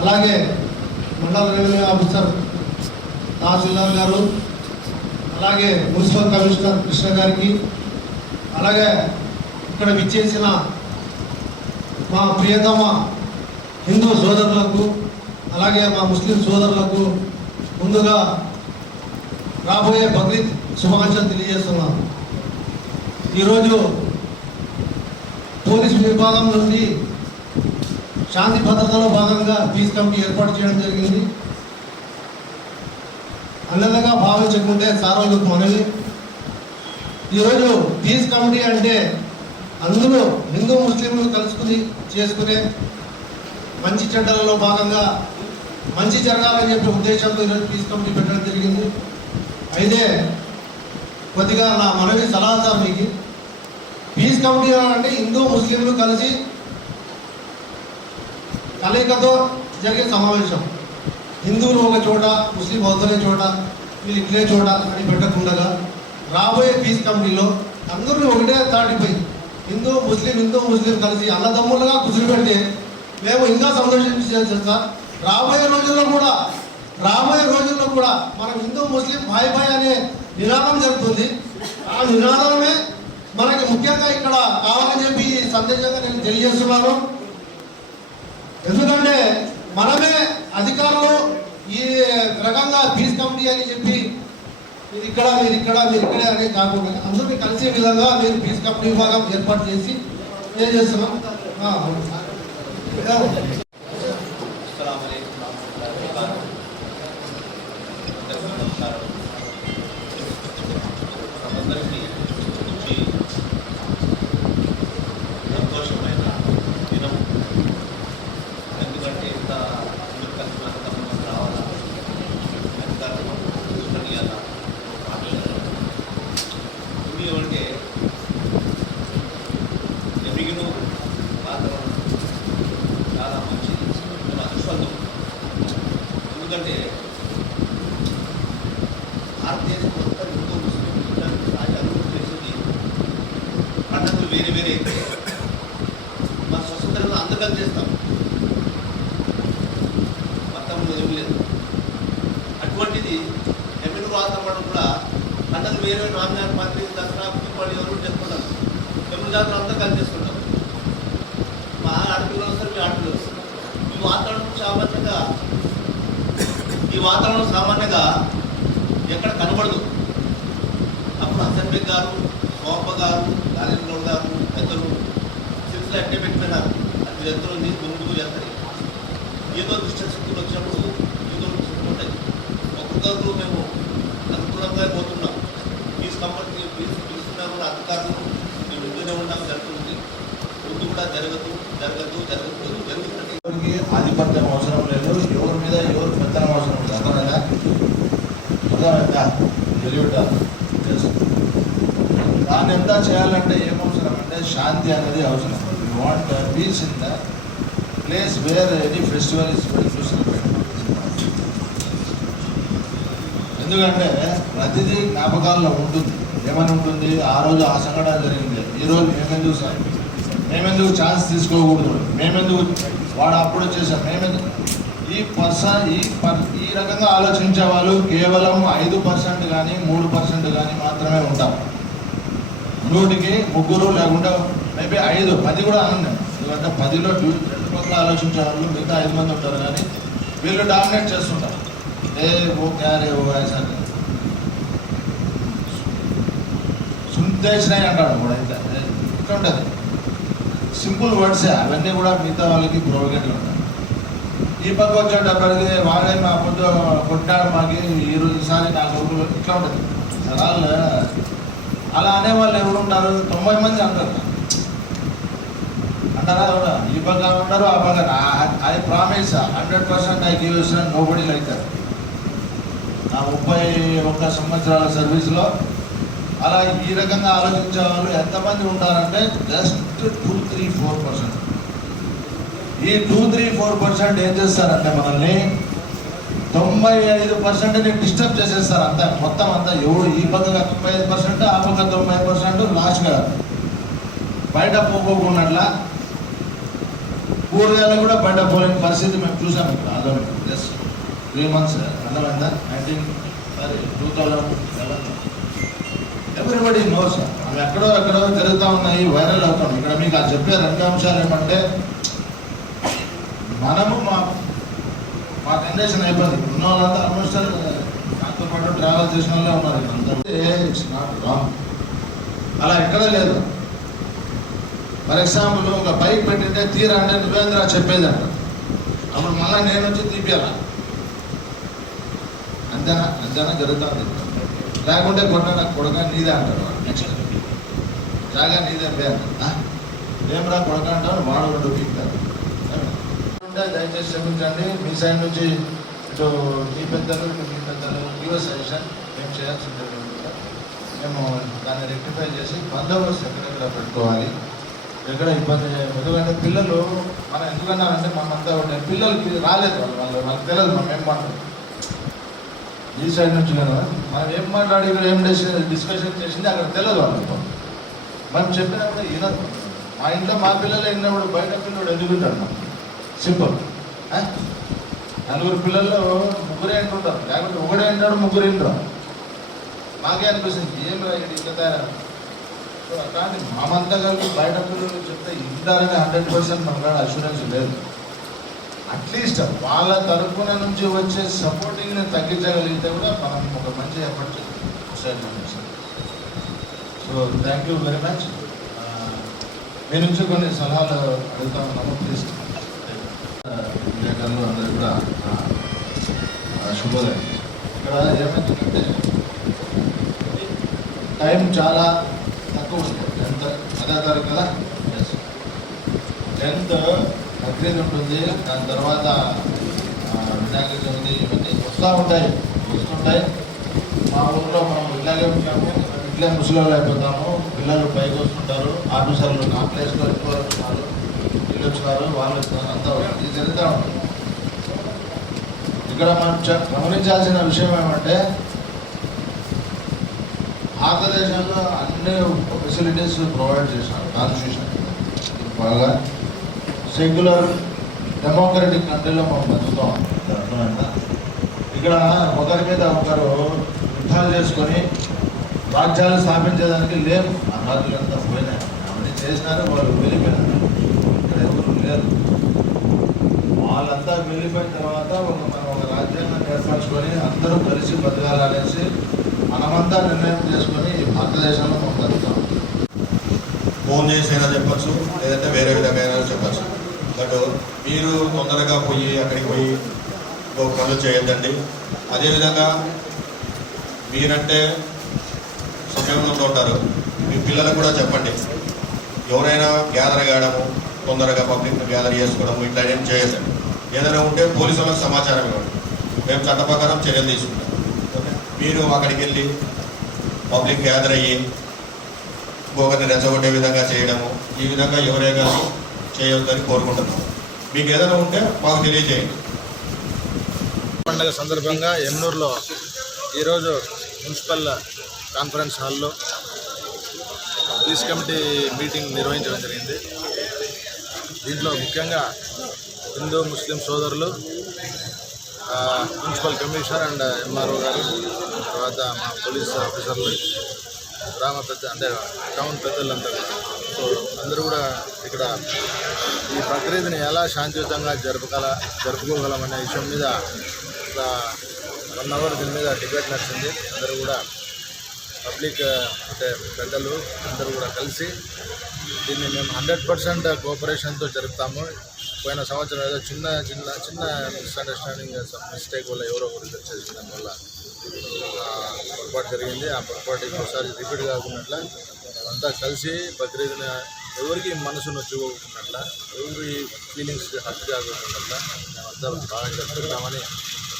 అలాగే మండల రెవెన్యూ ఆఫీసర్ తహసీల్దార్ గారు, అలాగే మున్సిపల్ కమిషనర్ కృష్ణ గారికి, అలాగే ఇక్కడ విచ్చేసిన మా ప్రియతమ హిందూ సోదరులకు, అలాగే మా ముస్లిం సోదరులకు ముందుగా రాబోయే బక్రీద్ శుభాకాంక్షలు తెలియజేస్తున్నాను. ఈరోజు పోలీస్ విభాగం నుండి శాంతి భద్రతలో భాగంగా పీస్ కమిటీ ఏర్పాటు చేయడం జరిగింది. అన్నదంగా భావించకుంటే సార్వజనిక మనవి. ఈరోజు పీస్ కమిటీ అంటే అందులో హిందూ ముస్లింలు కలుసుకుని చేసుకునే మంచి చెడ్డలలో భాగంగా మంచి జరగాలని చెప్పే ఉద్దేశంతో ఈరోజు పీస్ కమిటీ పెట్టడం జరిగింది. అయితే కొద్దిగా నా మనవి సలహా మీకు, పీస్ కమిటీ అంటే హిందూ ముస్లింలు కలిసి కలయికతో జరిగే సమావేశం. హిందువులు ఒక చోట, ముస్లిం అవతలే చోట, వీళ్ళు ఇట్లే చోట అని పెట్టకుండా రాబోయే పీస్ కమిటీలో అందరూ ఒకటే తాటిపై హిందూ ముస్లిం కలిసి అన్నదమ్ములుగా కుదురు పెడితే మేము ఇంకా సంతోషించాలి సార్. రాబోయే రోజుల్లో కూడా మనం హిందూ ముస్లిం భాయ్ భాయ్ అనే నినాదం జరుగుతుంది. ఆ నినాదమే మనకి ముఖ్యంగా ఇక్కడ కావాలని చెప్పి సందేశంగా నేను తెలియజేస్తున్నాను. ఎందుకంటే మనమే అధికారులు ఈ రకంగా పీస్ కమిటీ అని చెప్పి మీరు ఇక్కడ అనే కాకుండా అందరినీ కలిసే విధంగా మీరు పీస్ కమిటీ విభాగం ఏర్పాటు చేసి ఏం చేస్తున్నాం. అందరికీ సంతోషమైన దినం. ఎందుకంటే ఇంత కలిసి రావాలా, అధికారులు చూడనియాలా మాట్లాడారు. ఎందుకంటే ఎమిగిను వాతావరణం చాలా మంచిది, మేము అదృష్టం. ఎందుకంటే భారతదేశం మొత్తం హిందూ ముస్లిం అభివృద్ధి చేసింది. పండుగలు వేరే వేరే అయితే మన స్వతంత్రంగా అందరం చేస్తాం, మతంలో ఏం లేదు. అటువంటిది ఎమ్మెల్యే వాతావరణం కూడా పండుగలు వేరే నామినాలు మంత్రి దసరా దీపావళి ఎవరు చేసుకుంటారు, ఎమ్మెల్యే జాతర అంతా కలిసి చేసుకుంటాం. మా ఆడపిల్లలు వస్తారు, మీ ఆడపిల్లలు వస్తారు. ఈ వాతావరణం సామాన్యంగా ఎక్కడ కనబడదు. అప్పుడు హసన్ బేగ్ గారు, సోమప్ప గారు, రాజేంద్ర గారు పెద్దలు సిరిసిలో అట్టే పెట్టినారు. అది ఎంతో ముందుకు చేస్తారు. ఏదో దుష్టశక్తులు వచ్చినప్పుడు ఏదో ఉంటాయి. ఒక్కొక్కరు మేము అనుకూలంగా పోతున్నాం. ఫీజు కంపెనీ ఫీజు తీసుకున్నాము, అధికారులు మేము ఇంట్లోనే ఉన్నాం, జరుగుతుంది. ముందు కూడా జరుగుతుంది. ఆధిపత్యం అవసరం లేదు, ఎవరి మీద ఎవరు పెత్తనం అవసరం లేదు. అర్థమైందా? తెలియటారు తెలుసు. దాన్ని ఎంత చేయాలంటే ఏమవసరం అంటే శాంతి అనేది అవసరం. You want peace in the place where any festival is well to celebrate. ఎందుకంటే ప్రతిదీ జ్ఞాపకాల్లో ఉంటుంది. ఏమని ఉంటుంది, ఆ రోజు ఆ సంఘటన జరిగింది, ఈరోజు ఏమేమి చూసాం, మేమెందుకు ఛాన్స్ తీసుకోకూడదు, మేమెందుకు వాడు అప్పుడు చేశాం, మేమెందుకు ఈ రకంగా ఆలోచించే వాళ్ళు కేవలం 5% కానీ 3% కానీ మాత్రమే ఉంటాం. 100కి 3 లేకుండా మేబీ 5, 10 కూడా అనండి. ఎందుకంటే 10లో 2 పక్కల ఆలోచించే వాళ్ళు మిగతా 5 మంది ఉంటారు. కానీ వీళ్ళు డామినేట్ చేస్తుంటారు. ఓ క్యారే ఓ ఐసా సుందేసినాయి అంటాడు కూడా. అయితే ఇక్కడ ఉంటుంది సింపుల్ వర్డ్సే అవన్నీ కూడా మిగతా వాళ్ళకి ప్రోవోకేట్గా ఉంటాయి. ఈ పక్క వచ్చేటప్పటికి వాళ్ళే మా పొద్దు కొట్టాడు మాకి ఈసారి నా కొడుకులు ఇట్లా ఉంటుంది. వాళ్ళు అలా అనేవాళ్ళు ఎవరు ఉంటారు? 90 మంది అంటారు. అంటారా ఎవరు? ఈ పక్క ఉంటారు, ఆ పక్క. I promise 100% I give you nobody like that. నా 31 సంవత్సరాల సర్వీస్లో అలా ఈ రకంగా ఆలోచించే వాళ్ళు ఎంతమంది ఉంటారంటే జస్ట్ 2-3-4%. ఈ 2-3-4% ఏం చేస్తారంటే మనల్ని 95%ని డిస్టర్బ్ చేసేస్తారు. అంతా మొత్తం అంతా ఎవడు ఈ పక్కగా 95%, ఆ పక్క 90% లాస్ట్గా బయట పోకోకున్నట్ల కూరగాయలు కూడా బయట పోలేని పరిస్థితి మేము చూసాము. ఇక్కడ ఆదోని జస్ట్ 3 months అర్థమైందా? 2011 ఎవ్రీబడి నోస్. అవి ఎక్కడో జరుగుతూ ఉన్నాయి, వైరల్ అవుతాం. ఇక్కడ మీకు అది చెప్పే 2 అంశాలు ఏమంటే మనము మా జనరేషన్ అయిపోయింది. ఉన్న వాళ్ళంతా ఆల్మోస్ట్ నాతో పాటు ట్రావెల్ చేసిన వాళ్ళే ఉన్నారు. ఇట్స్ నాట్ రాంగ్, అలా ఎక్కడా లేదు. ఫర్ ఎగ్జాంపుల్ ఒక బైక్ పెట్టింటే తీరా అంటే నువ్వేంద్ర చెప్పేది అంట. అప్పుడు మళ్ళీ నేను వచ్చి తీపియాల. అంతేనా జరుగుతుంది. లేకుంటే కొడక నీదే అంటారు. నెక్స్ట్ జాగా నీదే పే అంట. ఏమరా కొడక అంటారు, వాడు 2 పీకుతారు. దయచేసి క్షమించండి. మీ సైడ్ నుంచి ఇటు మీ పెద్దలు యువ సజెషన్ మేము చేయాల్సి ఉంటుంది. మేము దాన్ని రెక్టిఫై చేసి బందోబస్తు ఎక్కడెక్కడ పెట్టుకోవాలి, ఎక్కడ ఇబ్బంది చేయకూడదు. ఎందుకంటే పిల్లలు మనం ఎందుకన్నారంటే మనంతా ఉండే పిల్లలకి రాలేదు, వాళ్ళకి తెలియదు మనం ఏం మాట్లాడు. ఈ సైడ్ నుంచి కదా మనం ఏం మాట్లాడి ఏం డిస్కషన్ చేసింది అక్కడ తెలియదు వాళ్ళకి. మనం చెప్పినప్పుడు వినదు. మా ఇంట్లో మా పిల్లలు విన్నప్పుడు బయట పిల్లడు ఎందుకు వింటాడు? సింపుల్. 4 పిల్లల్లో 3 అంటుంటారు, లేకపోతే 1 అంటాడు, 3 వింటారు. మాకే అనిపిస్తుంది ఏం ఇక్కడ ఇట్లా తయారు. కానీ మామంతా కలిపి బయట పిల్లలు చెప్తే ఇంటారని 100% మన కాడ అష్యూరెన్స్ లేదు. అట్లీస్ట్ వాళ్ళ తరఫున నుంచి వచ్చే సపోర్టింగ్ని తగ్గించగలిగితే కూడా మనం ఒక మంచి ఎఫర్ట్ చేస్తాం. So thank you very much. మీ నుంచి కొన్ని సలహాలు అడుగుతా ఉన్నాము. ప్లీజ్ విలేకరులు అందరూ కూడా శుభోదయం. ఇక్కడ ఏమైందంటే టైం చాలా తక్కువ ఉంది. 10వ తారీఖు కదా, 10th బక్రీద్ ఉంటుంది. దాని తర్వాత వినాయక చవితి ఇవన్నీ వస్తుంటాయి. మా ఊళ్ళో మనం ఇట్లాగే ఉంటాము, ఇట్లే ముసలిళ్ళు అయిపోతాము. పిల్లలు పైకి వస్తుంటారు, ఆఫీసర్లు నా ప్లేస్లో ఎక్కువ వస్తున్నారు, వీళ్ళు వచ్చినారు, వాళ్ళు వచ్చినారు, అంతా ఇది జరుగుతూ ఉంటుంది. ఇక్కడ మనం గమనించాల్సిన విషయం ఏమంటే భారతదేశంలో అన్ని ఫెసిలిటీస్ ప్రొవైడ్ చేసినారు కాన్స్టిట్యూషన్. బాగా సెక్యులర్ డెమోక్రటిక్ కంట్రీలో మనం బతుకుతాం. అర్థమైందా? ఇక్కడ ఒకరి మీద ఒకరు యుద్ధాలు చేసుకొని రాజ్యాలు స్థాపించేదానికి లేవు. ఆ రాజులంతా పోయినాయి, అవన్నీ చేసినారు, వాళ్ళు వెళ్ళిపోయినారు. ఇక్కడ ఎవరు లేరు. వాళ్ళంతా వెళ్ళిపోయిన తర్వాత మనం ఒక రాజ్యాంగాన్ని ఏర్పరచుకొని అందరూ కలిసి బతకాలనేసి మనమంతా నిర్ణయం చేసుకొని భారతదేశంలో మనం బతుకుతాం. ఫోన్ చేసి అయినా చెప్పచ్చు, లేదంటే వేరే విధంగా అయినా చెప్పచ్చు. బట్ మీరు తొందరగా పోయి అక్కడికి పోయి పనులు చేయొద్దండి. అదేవిధంగా మీరంటే సమయంలో ఉంటారు, మీ పిల్లలకు కూడా చెప్పండి. ఎవరైనా గ్యాదర్ కావడము, తొందరగా పబ్లిక్ గ్యాదర్ చేసుకోవడము ఇట్లా ఏం చేయొద్దండి. ఏదైనా ఉంటే పోలీసు వాళ్ళకి సమాచారం ఇవ్వండి, మేము చట్ట ప్రకారం చర్యలు తీసుకుంటాం. ఓకే, మీరు అక్కడికి వెళ్ళి పబ్లిక్ గ్యాదర్ అయ్యి ఇంకొకరిని రెచ్చగొట్టే విధంగా చేయడము, ఈ విధంగా ఎవరే కానీ చేయొద్దని కోరుకుంటున్నాం. మీకు ఏదైనా ఉంటే మాకు తెలియజేయండి. పండుగ సందర్భంగా ఎమ్నూరులో ఈరోజు మున్సిపల్ కాన్ఫరెన్స్ హాల్లో పీస్ కమిటీ మీటింగ్ నిర్వహించడం జరిగింది. దీంట్లో ముఖ్యంగా హిందూ ముస్లిం సోదరులు, మున్సిపల్ కమిషనర్ అండ్ ఎంఆర్ఓ గారు, తర్వాత మా పోలీస్ ఆఫీసర్లు, గ్రామ పెద్ద అంటే టౌన్ పెద్దలంతా కూడా. సో అందరూ కూడా ఇక్కడ ఈ బక్రీద్ని ఎలా శాంతియుతంగా జరుపుకోగలమనే విషయం మీద ఒక 1 అవర్ దీని మీద డిబేట్ నడిచింది. అందరూ కూడా పబ్లిక్ అంటే పెద్దలు అందరూ కూడా కలిసి దీన్ని మేము 100% కోఆపరేషన్తో జరుపుతాము. పోయిన సంవత్సరం ఏదో చిన్న మిస్అండర్స్టాండింగ్ మిస్టేక్ వల్ల ఎవరో ఒకరు చేసిన వల్ల పొరపాటు జరిగింది. ఆ పొరపాటు ఇంకోసారి రిపీట్ కాకున్నట్ల అంతా కలిసి బక్రీద్ని ఎవరికి మనసు నొచ్చుకోకున్నట్ల, ఎవరి ఫీలింగ్స్ హర్ట్ కాకున్నట్ల మేమంతా బాగా జరుపుకుంటామని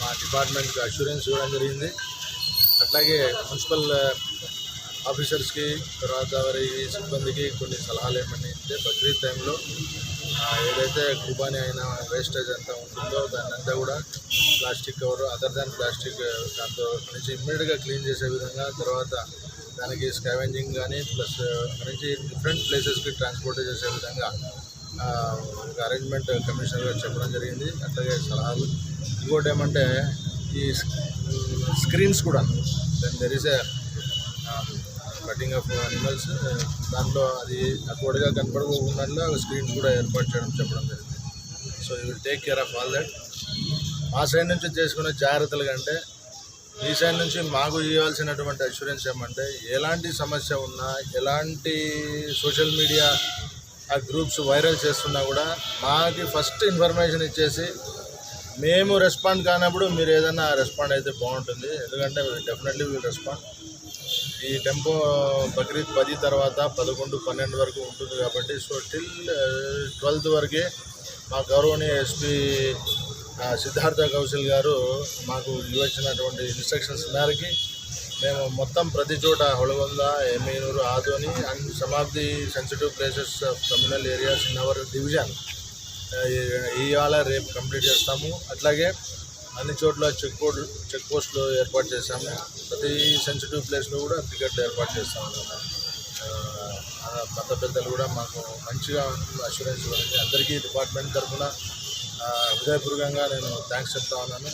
మా డిపార్ట్మెంట్కి అష్యూరెన్స్ ఇవ్వడం జరిగింది. అట్లాగే మున్సిపల్ ఆఫీసర్స్కి, తర్వాత వారి సిబ్బందికి కొన్ని సలహాలు ఏమని ఇస్తే బక్రీద్ టైంలో ఏదైతే కుర్బానీ అయిన వేస్టేజ్ అంతా ఉంటుందో దాన్ని అంతా కూడా plastic cover other than plastic దాంతో నుంచి ఇమ్మీడియట్గా క్లీన్ చేసే విధంగా, తర్వాత దానికి స్కావెంజింగ్ కానీ ప్లస్ నుంచి డిఫరెంట్ ప్లేసెస్కి ట్రాన్స్పోర్ట్ చేసే విధంగా ఒక అరేంజ్మెంట్ కమిషనర్ గారు చెప్పడం జరిగింది. అట్లాగే సలహాలు. ఇంకోటి ఏమంటే ఈ స్క్రీన్స్ కూడా there is a cutting of animals, దాంట్లో అది అక్వర్డ్గా కనపడకుండా స్క్రీన్స్ కూడా ఏర్పాటు చెప్పడం జరిగింది. So you will take care of all that. మా సైడ్ నుంచి చేసుకునే జాగ్రత్తలు కంటే మీ సైడ్ నుంచి మాకు ఇవ్వాల్సినటువంటి అష్యూరెన్స్ ఏమంటే ఎలాంటి సమస్య ఉన్నా, ఎలాంటి సోషల్ మీడియా ఆ గ్రూప్స్ వైరల్ చేస్తున్నా కూడా మాకు ఫస్ట్ ఇన్ఫర్మేషన్ ఇచ్చేసి మేము రెస్పాండ్ కానప్పుడు మీరు ఏదైనా రెస్పాండ్ అయితే బాగుంటుంది. ఎందుకంటే డెఫినెట్లీ విల్ రెస్పాండ్. ఈ టెంపో బక్రీద్ 10 తర్వాత 11, 12 వరకు ఉంటుంది కాబట్టి సో టిల్ 12th వరకే మా గౌరవనీయ ఎస్పీ సిద్ధార్థ కౌశల్ గారు మాకు ఇవ్వచ్చినటువంటి ఇన్స్ట్రక్షన్స్ మేరకి మేము మొత్తం ప్రతి చోట Holagunda, Emmiganur, Adoni and some of the sensitive places of communal areas in our division ఇవాళ రేపు కంప్లీట్ చేస్తాము. అట్లాగే అన్ని చోట్ల చెక్ పోస్టులు ఏర్పాటు చేశాము. ప్రతి సెన్సిటివ్ ప్లేస్లో కూడా పికెట్లు ఏర్పాటు చేస్తాము. మత పెద్దలు కూడా మాకు మంచిగా అష్యూరెన్స్ ఇవ్వాలి. అందరికీ డిపార్ట్మెంట్ తరఫున హృదయపూర్వకంగా నేను థ్యాంక్స్ చెప్తా ఉన్నాను.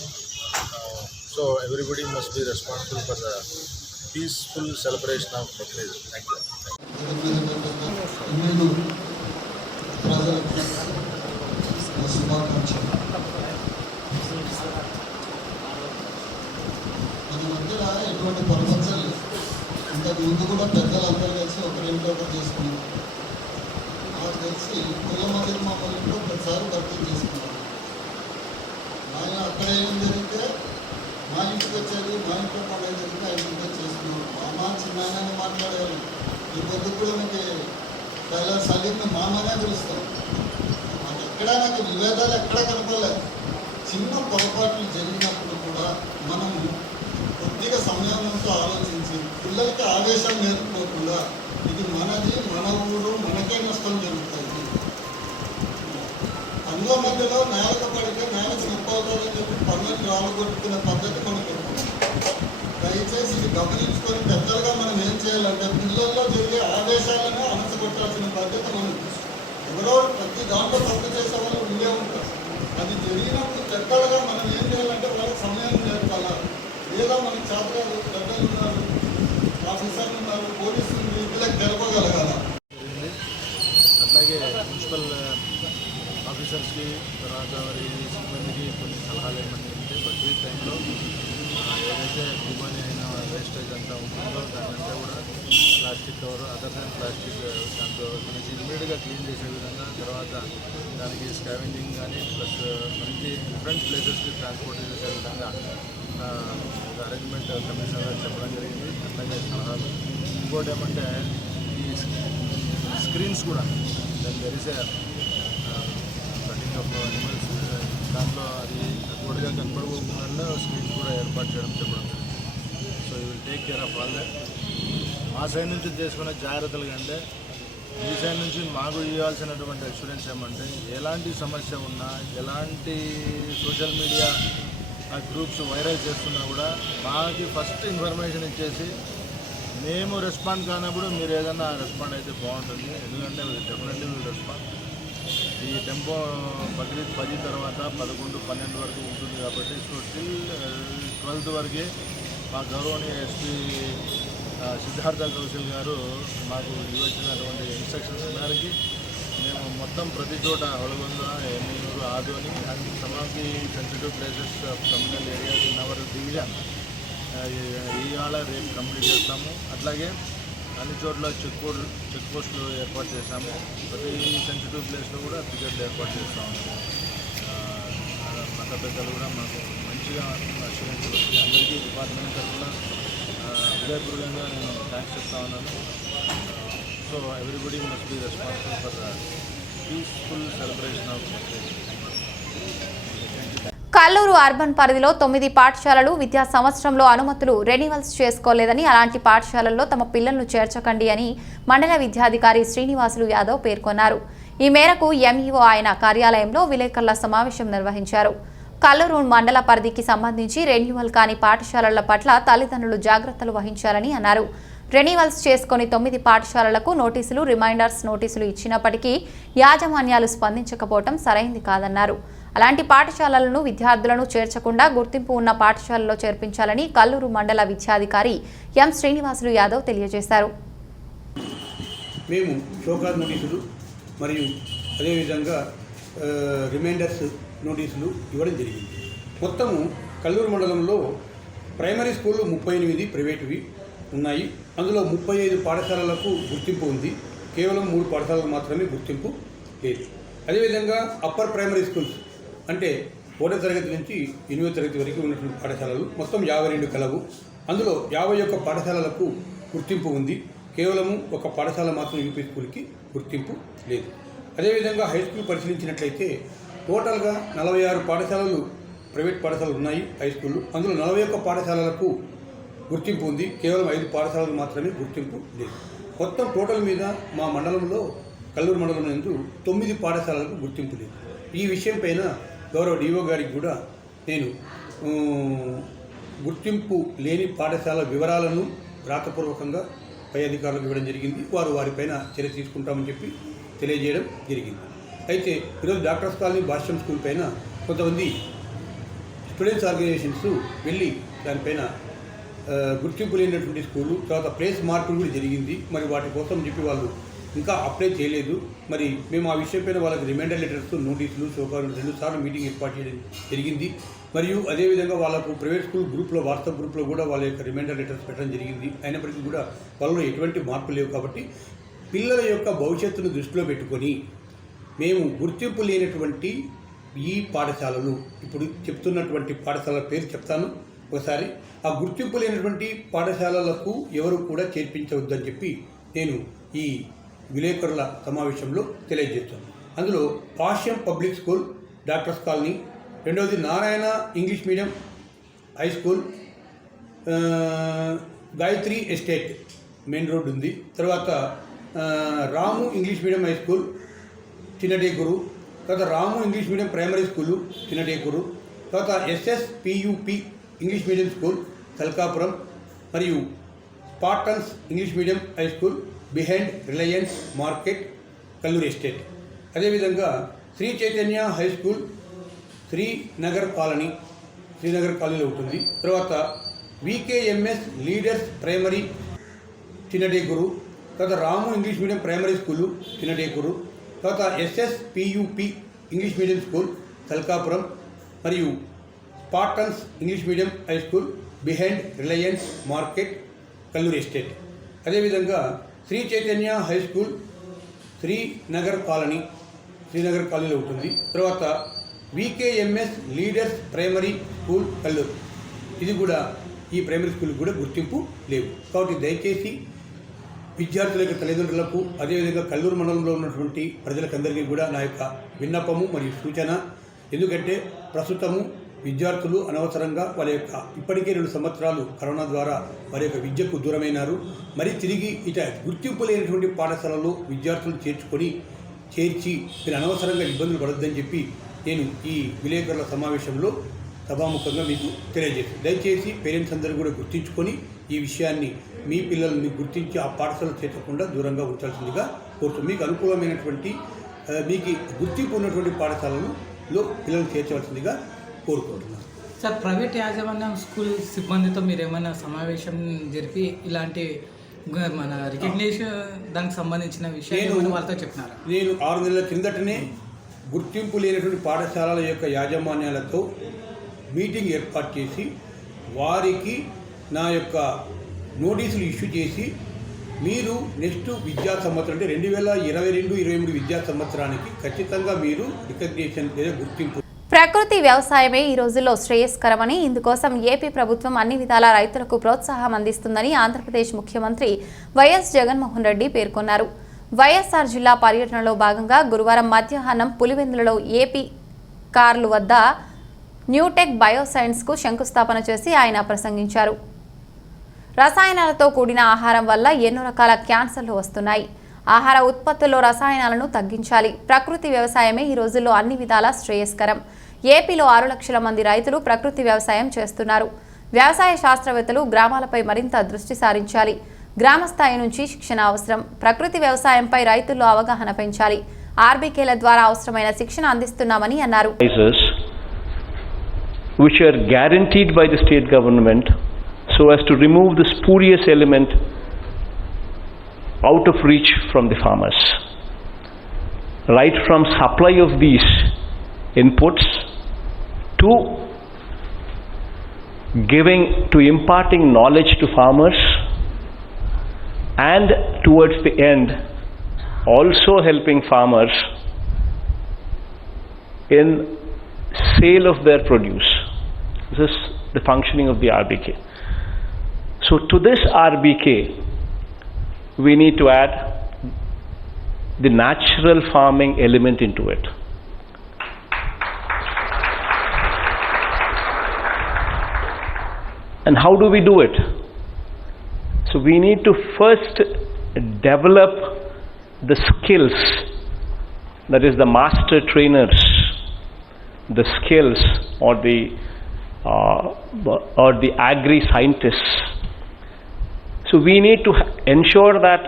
So everybody must be responsible for the peaceful celebration of Bakrid. Thank you. మన మధ్యలో ఎటువంటి పొరపచ్చలు ఇంతకు ముందు కూడా పెద్దలందరూ కలిసి ఒకరింట్లో ఒకరు చేసుకున్నాం. నాకు తెలిసి కుల మధ్య మమ్మల్ని ఇంట్లో ప్రతిసారి భర్తీ చేసుకున్నాం. ఆయన అక్కడ ఏం జరిగితే మా ఇంటికి వచ్చేది, మా ఇంట్లో పండుగ జరిగితే ఆయన ఇంట్లో చేసుకున్నాం. మామ చిన్న మాట్లాడేవాళ్ళు. ఈ పొద్దు కూడా మీకు టైలర్ సలీంని మామనే పిలుస్తాం. నాకు విభేదాలు ఎక్కడ కనపడలేదు. చిన్న పొరపాట్లు జరిగినప్పుడు కూడా మనం కొద్దిగా సంయమనంతో ఆలోచించి పిల్లలకి ఆవేశం నేర్పుకోకుండా ఇది మనది, మన ఊరు, మనకే నష్టం జరుగుతుంది. అందులో మధ్యలో నేలకు పడితే నేలకు నొప్పవుతుందని చెప్పి పనులకు రాలగొట్టుకునే పద్ధతి మనకు. దయచేసి ఇది గమనించుకొని పెద్దలుగా మనం ఏం చేయాలంటే పిల్లల్లో జరిగే ఆవేశాలను అణచగొట్టాల్సిన బాధ్యత మనకు. ఎవరో ప్రతి దాంట్లో తప్పు చేసే వాళ్ళు ఉండే ఉంటారు. అది జరిగినప్పుడు పెద్దలుగా మనం ఏం చేయాలంటే వాళ్ళకి సమయం నేర్పాలా. లేదా మనకి చేతగారు పెద్దలు ఉన్నారు, ఆఫీసర్లు ఉన్నారు, పోలీసులు వీళ్ళకి తెలపగలగాల. అట్లాగే మున్సిపల్ ఆఫీసర్స్కి, తర్వాత వారి సిబ్బందికి కొన్ని సలహాలు ఏమని అంటే బక్రీద్ టైంలో ఏదైతే కుర్బానీ అయిన వేస్టేజ్ అంతా ఉంటుందో దాన్నంతా కూడా plastic cover other than plastic దాంతో మనకి ఇమ్మీడియట్గా క్లీన్ చేసే విధంగా, తర్వాత దానికి స్కావెంజింగ్ కానీ ప్లస్ మనకి డిఫరెంట్ ప్లేసెస్కి ట్రాన్స్పోర్ట్ చేసే విధంగా ఒక అరేంజ్మెంట్ కమిషనర్ గారు చెప్పడం జరిగింది. అట్లాగే సలహాలు. ఇంకోటి ఏమంటే ఈ స్క్రీన్స్ కూడా there is a cutting of animals, దాంట్లో అది అక్వర్డ్గా కనపడకుండా స్క్రీన్స్ కూడా ఏర్పాటు చెప్పడం జరిగింది. So you will take care of all that. మా సైడ్ నుంచి తీసుకునే జాగ్రత్తలు కంటే మీ సైడ్ నుంచి మాకు ఇవ్వాల్సినటువంటి అష్యూరెన్స్ ఏమంటే ఎలాంటి సమస్య ఉన్నా, ఎలాంటి సోషల్ మీడియా ఆ గ్రూప్స్ వైరల్ చేస్తున్నా కూడా మాకు ఫస్ట్ ఇన్ఫర్మేషన్ ఇచ్చేసి మేము రెస్పాండ్ కానప్పుడు మీరు ఏదైనా రెస్పాండ్ అయితే బాగుంటుంది. ఎందుకంటే డెఫినెట్లీ విల్ రెస్పాండ్. ఈ టెంపో బక్రీద్ 10 తర్వాత 11, 12 వరకు ఉంటుంది కాబట్టి సో టిల్ 12th వరకే మా గౌరవనీయ ఎస్పీ సిద్ధార్థ కౌశల్ గారు మాకు ఇవ్వచ్చినటువంటి ఇన్స్ట్రక్షన్స్ మేరకి మేము మొత్తం ప్రతి చోట Holagunda, Emmiganur, Adoni and some of the sensitive places of communal areas in our division ఇవాళ రేపు కంప్లీట్ చేస్తాము. అట్లాగే అన్ని చోట్ల చెక్ పోస్టులు ఏర్పాటు చేశాము. ప్రతి సెన్సిటివ్ ప్లేస్లో కూడా టికెట్లు ఏర్పాటు చేస్తాము. మత పెద్దలు కూడా మాకు మంచిగా అష్యూరెన్స్ వచ్చి అందరికీ డిపార్ట్మెంట్ తరఫున హృదయపూర్వకంగా నేను థ్యాంక్స్ చెప్తా ఉన్నాను. So everybody must be responsible for peaceful celebration of Bakrid. Kallur urban పరిధిలో 9 పాఠశాలలు విద్యా సంవత్సరంలో అనుమతులు రెన్యువల్స్ చేసుకోలేదని, అలాంటి పాఠశాలల్లో తమ పిల్లలను చేర్చకండి అని మండల విద్యాధికారి శ్రీనివాసులు యాదవ్ పేర్కొన్నారు. ఈ మేరకు ఎంఈఓ ఆయన కార్యాలయంలో విలేకరుల సమావేశం నిర్వహించారు. కల్లూరు మండల పరిధికి సంబంధించి రెన్యువల్ కాని పాఠశాలల పట్ల తల్లిదండ్రులు జాగ్రత్తలు వహించాలని అన్నారు. రెన్యువల్స్ చేసుకుని 9 పాఠశాలలకు నోటీసులు, రిమైండర్స్ నోటీసులు ఇచ్చినప్పటికీ యాజమాన్యాలు స్పందించకపోవడం సరైంది కాదన్నారు. అలాంటి పాఠశాలలను విద్యార్థులను చేర్చకుండా గుర్తింపు ఉన్న పాఠశాలలో చేర్పించాలని కల్లూరు మండల విద్యాధికారి ఎం శ్రీనివాసులు యాదవ్ తెలియజేశారు. మేము షోకాజ్ నోటీసులు మరియు అదేవిధంగా రిమైండర్స్ నోటీసులు ఇవ్వడం జరిగింది. మొత్తము కల్లూరు మండలంలో ప్రైమరీ స్కూళ్ళు 38 ప్రైవేటువి ఉన్నాయి. అందులో 35 పాఠశాలలకు గుర్తింపు ఉంది. కేవలం 3 పాఠశాలలకు మాత్రమే గుర్తింపు లేదు. అదేవిధంగా అప్పర్ ప్రైమరీ స్కూల్స్ అంటే 1వ తరగతి నుంచి 8వ తరగతి వరకు ఉన్నటువంటి పాఠశాలలు మొత్తం 52 కలవు. అందులో 51 పాఠశాలలకు గుర్తింపు ఉంది. కేవలము 1 పాఠశాల మాత్రం యూపీ స్కూల్కి గుర్తింపు లేదు. అదేవిధంగా హై స్కూల్ పరిశీలించినట్లయితే టోటల్గా 46 పాఠశాలలు ప్రైవేట్ పాఠశాలలు ఉన్నాయి హై స్కూళ్ళు. అందులో 41 పాఠశాలలకు గుర్తింపు ఉంది. కేవలం 5 పాఠశాలలకు మాత్రమే గుర్తింపు లేదు. మొత్తం టోటల్ మీద మా మండలంలో కల్లూరు మండలం నందు 9 పాఠశాలలకు గుర్తింపు లేదు. ఈ విషయం పైన గౌరవ డిఓ గారికి కూడా నేను గుర్తింపు లేని పాఠశాల వివరాలను రాతపూర్వకంగా పై అధికారులకు ఇవ్వడం జరిగింది. వారు వారిపైన చర్య తీసుకుంటామని చెప్పి తెలియజేయడం జరిగింది. అయితే ఈరోజు డాక్టర్స్ కాలనీ భాష్యం స్కూల్ పైన కొంతమంది స్టూడెంట్స్ ఆర్గనైజేషన్స్ వెళ్ళి దానిపైన గుర్తింపు లేనటువంటి స్కూలు, తర్వాత ప్లేస్ మార్పులు కూడా జరిగింది. మరి వాటి కోసం చెప్పి వాళ్ళు ఇంకా అప్లై చేయలేదు. మరి మేము ఆ విషయంపైన వాళ్ళకి రిమైండర్ లెటర్స్, నోటీసులు, షోకాజ్ 2 సార్లు మీటింగ్ ఏర్పాటు చేయడం జరిగింది. మరియు అదేవిధంగా వాళ్ళకు ప్రైవేట్ స్కూల్ గ్రూప్లో, వాట్సాప్ గ్రూప్లో కూడా వాళ్ళ యొక్క రిమైండర్ లెటర్స్ పెట్టడం జరిగింది. అయినప్పటికీ కూడా వాళ్ళలో ఎటువంటి మార్పులు లేవు. కాబట్టి పిల్లల యొక్క భవిష్యత్తును దృష్టిలో పెట్టుకొని మేము గుర్తింపు లేనటువంటి ఈ పాఠశాలలు, ఇప్పుడు చెప్తున్నటువంటి పాఠశాలల పేరు చెప్తాను ఒకసారి. ఆ గుర్తింపు లేనటువంటి పాఠశాలలకు ఎవరు కూడా చేర్పించవద్దని చెప్పి నేను ఈ విలేకరుల సమావేశంలో తెలియజేస్తాను. అందులో Pashyam public school, doctors colony, రెండవది Narayana English medium high school, Gayatri estate main road ఉంది. తర్వాత Ramu English medium high school Chinnatekur, తర్వాత Ramu English medium primary school Chinnatekur, తర్వాత SSPUP English medium school Kalkapuram, మరియు Spartans English medium high school behind Reliance market Kallur estate. అదేవిధంగా Shri Chaitanya high school Srinagar కాలనీలో ఉంటుంది. తర్వాత VKMS లీడర్స్ ప్రైమరీ చిన్నటేకూరు, తర్వాత Ramu English medium primary school Chinnatekur, తర్వాత SSPUP English medium school Kalkapuram, మరియు Spartans English medium high school behind Reliance market Kallur estate. అదేవిధంగా Shri Chaitanya high school Srinagar కాలనీలో ఉంటుంది. తర్వాత VKMS leaders primary school Kallur, ఇది కూడా ఈ ప్రైమరీ స్కూల్కి కూడా గుర్తింపు లేవు. కాబట్టి దయచేసి విద్యార్థుల యొక్క తల్లిదండ్రులకు, అదేవిధంగా కల్లూరు మండలంలో ఉన్నటువంటి ప్రజలకందరికీ కూడా నా యొక్క విన్నపము మరియు సూచన. ఎందుకంటే ప్రస్తుతము విద్యార్థులు అనవసరంగా వాళ్ళ యొక్క ఇప్పటికే 2 సంవత్సరాలు కరోనా ద్వారా వారి యొక్క విద్యకు దూరమైనారు. మరి తిరిగి గుర్తింపు లేనటువంటి పాఠశాలలో విద్యార్థులు చేర్చి మీరు అనవసరంగా ఇబ్బందులు పడొద్దని చెప్పి నేను ఈ విలేకరుల సమావేశంలో సభాముఖంగా మీకు తెలియజేస్తాను. దయచేసి పేరెంట్స్ అందరూ కూడా గుర్తించుకొని ఈ విషయాన్ని మీ పిల్లల్ని గుర్తించి ఆ పాఠశాల చేర్చకుండా దూరంగా ఉంచాల్సిందిగా కోరుతుంది. మీకు అనుకూలమైనటువంటి మీకు గుర్తింపు ఉన్నటువంటి పాఠశాలలలో పిల్లలు చేర్చవలసిందిగా కోరుకుంటున్నాను. సార్, ప్రైవేట్ యాజమాన్యం స్కూల్ సిబ్బందితో మీరు ఏమైనా సమావేశం జరిపి ఇలాంటి మన రికగ్నిషన్ దానికి సంబంధించిన విషయాలు వాళ్ళతో చెప్పినారా? నేను 6 నెలల కిందటనే గుర్తింపు లేనటువంటి పాఠశాలల యొక్క యాజమాన్యాలతో మీటింగ్ ఏర్పాటు చేసి వారికి నా యొక్క నోటీసులు ఇష్యూ చేసి మీరు నెక్స్ట్ విద్యా సంవత్సరం అంటే 2022-23 విద్యా సంవత్సరానికి ఖచ్చితంగా మీరు రికగ్నిషన్ లేదా గుర్తింపు. ప్రకృతి వ్యవసాయమే ఈ రోజుల్లో శ్రేయస్కరమని, ఇందుకోసం ఏపీ ప్రభుత్వం అన్ని విధాల రైతులకు ప్రోత్సాహం అందిస్తుందని ఆంధ్రప్రదేశ్ ముఖ్యమంత్రి వైఎస్ జగన్మోహన్ రెడ్డి పేర్కొన్నారు. వైఎస్ఆర్ జిల్లా పర్యటనలో భాగంగా గురువారం మధ్యాహ్నం పులివెందులలో ఏపీ కార్లు వద్ద న్యూటెక్ బయోసైన్స్కు శంకుస్థాపన చేసి ఆయన ప్రసంగించారు. రసాయనాలతో కూడిన ఆహారం వల్ల ఎన్నో రకాల క్యాన్సర్లు వస్తున్నాయి. ఆహార ఉత్పత్తుల్లో రసాయనాలను తగ్గించాలి. ప్రకృతి వ్యవసాయమే ఈ రోజుల్లో అన్ని విధాల శ్రేయస్కరం. ఏపీలో 6 లక్షల మంది రైతులు ప్రకృతి వ్యవసాయం చేస్తున్నారు. వ్యవసాయ శాస్త్రవేత్తలు గ్రామాలపై మరింత దృష్టి సారించాలి. గ్రామ స్థాయి నుంచి శిక్షణ అవసరం. ప్రకృతి వ్యవసాయంపై రైతుల్లో అవగాహన పెంచాలి. ఆర్బీకేల ద్వారా అవసరమైన శిక్షణ అందిస్తున్నామని అన్నారు. Which are guaranteed by the state government so as to remove the spurious element out of reach from the farmers. Right from supply of these inputs to imparting knowledge to farmers, and towards the end also helping farmers in sale of their produce. This is the functioning of the RBK. So to this RBK we need to add the natural farming element into it. And how do we do it? So we need to first develop the skills, that is the master trainers, the skills or the agri scientists. So we need to ensure that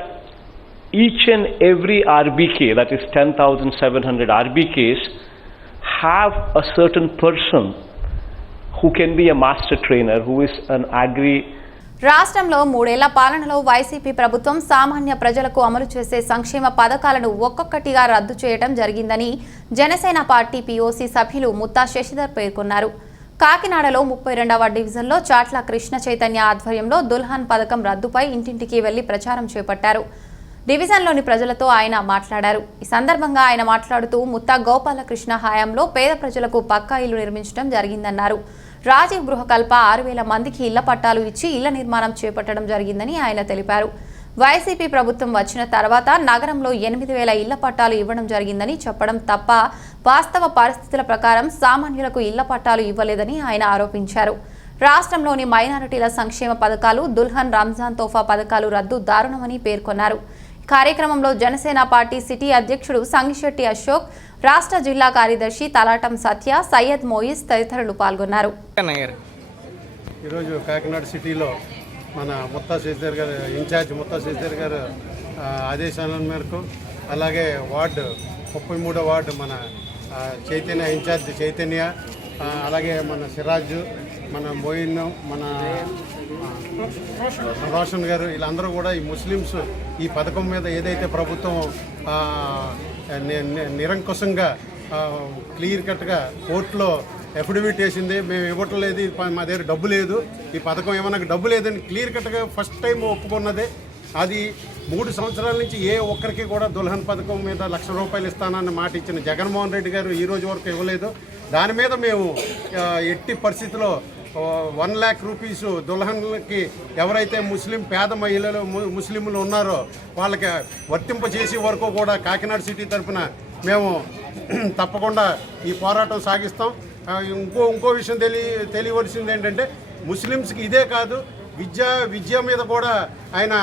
each and every RBK, that is 10,700 RBKs, have a certain person who can be a master trainer, who is an agri. రాష్ట్రంలో 3 ఏళ్ల పాలనలో YCP ప్రభుత్వం సామాన్య ప్రజలకు అమలు చేసే సంక్షేమ పథకాలను ఒక్కొక్కటిగా రద్దు చేయడం జరిగిందని జనసేన పార్టీ పీఓసీ సభ్యులు ముత్తా శశిధర్ పేర్కొన్నారు. కాకినాడలో 32వ డివిజన్లో చాట్ల కృష్ణ చైతన్య ఆధ్వర్యంలో దుల్హన్ పథకం రద్దుపై ఇంటింటికి వెళ్లి ప్రచారం చేపట్టారు. డివిజన్లోని ప్రజలతో ఆయన మాట్లాడారు. ఈ సందర్భంగా ఆయన మాట్లాడుతూ ముత్తా గోపాలకృష్ణ హయాంలో పేద ప్రజలకు పక్కా ఇల్లు నిర్మించడం జరిగిందన్నారు. రాజీవ్ గృహకల్ప 6,000 మందికి ఇళ్ల పట్టాలు ఇచ్చి ఇళ్ల నిర్మాణం చేపట్టడం జరిగిందని ఆయన తెలిపారు. వైసీపీ ప్రభుత్వం వచ్చిన తర్వాత నగరంలో 8,000 ఇళ్ల పట్టాలు ఇవ్వడం జరిగిందని చెప్పడం తప్ప వాస్తవ పరిస్థితుల ప్రకారం సామాన్యులకు ఇళ్ల పట్టాలు ఇవ్వలేదని ఆయన ఆరోపించారు. రాష్ట్రంలోని మైనారిటీల సంక్షేమ పథకాలు, దుల్హన్, రంజాన్ తోఫా పథకాలు రద్దు దారుణమని పేర్కొన్నారు. కార్యక్రమంలో జనసేన పార్టీ సిటీ అధ్యక్షుడు సంగిశెట్టి అశోక్, రాష్ట్ర జిల్లా కార్యదర్శి తలాటం సత్య, సయ్యద్ మోయిస్ తదితరులు పాల్గొన్నారు. ఈరోజు కాకినాడ సిటీలో మన ముత్తా శశిధర్ గారు, ఇన్ఛార్జ్ ముత్తా శశిధర్ గారు ఆదేశాల మేరకు, అలాగే వార్డు 33వ వార్డు మన చైతన్య ఇన్ఛార్జ్ చైతన్య, అలాగే మన సిరాజ్, మన మోయిన్, మన రోషన్ గారు, వీళ్ళందరూ కూడా ఈ ముస్లిమ్స్ ఈ పథకం మీద ఏదైతే ప్రభుత్వం నిరంకుశంగా క్లియర్ కట్గా కోర్టులో అఫిడవిట్ వేసింది, మేము ఇవ్వటం లేదు, మా దగ్గర డబ్బు లేదు, ఈ పథకం ఏమన్నా డబ్బు లేదని క్లియర్ కట్గా ఫస్ట్ టైం ఒప్పుకున్నదే. అది 3 సంవత్సరాల నుంచి ఏ ఒక్కరికి కూడా దుల్హన్ పథకం మీద ₹1,00,000 ఇస్తానన్న మాట ఇచ్చిన జగన్మోహన్ రెడ్డి గారు ఈ రోజు వరకు ఇవ్వలేదు. దాని మీద మేము ఎట్టి పరిస్థితిలో ₹1,00,000 దుల్హన్కి ఎవరైతే ముస్లిం పేద మహిళలు ముస్లింలు ఉన్నారో వాళ్ళకి వర్తింపజేసే వరకు కూడా కాకినాడ సిటీ తరఫున మేము తప్పకుండా ఈ పోరాటం సాగిస్తాం. ఇంకో విషయం తెలియవలసింది ఏంటంటే, ముస్లిమ్స్కి ఇదే కాదు, విద్య మీద కూడా ఆయన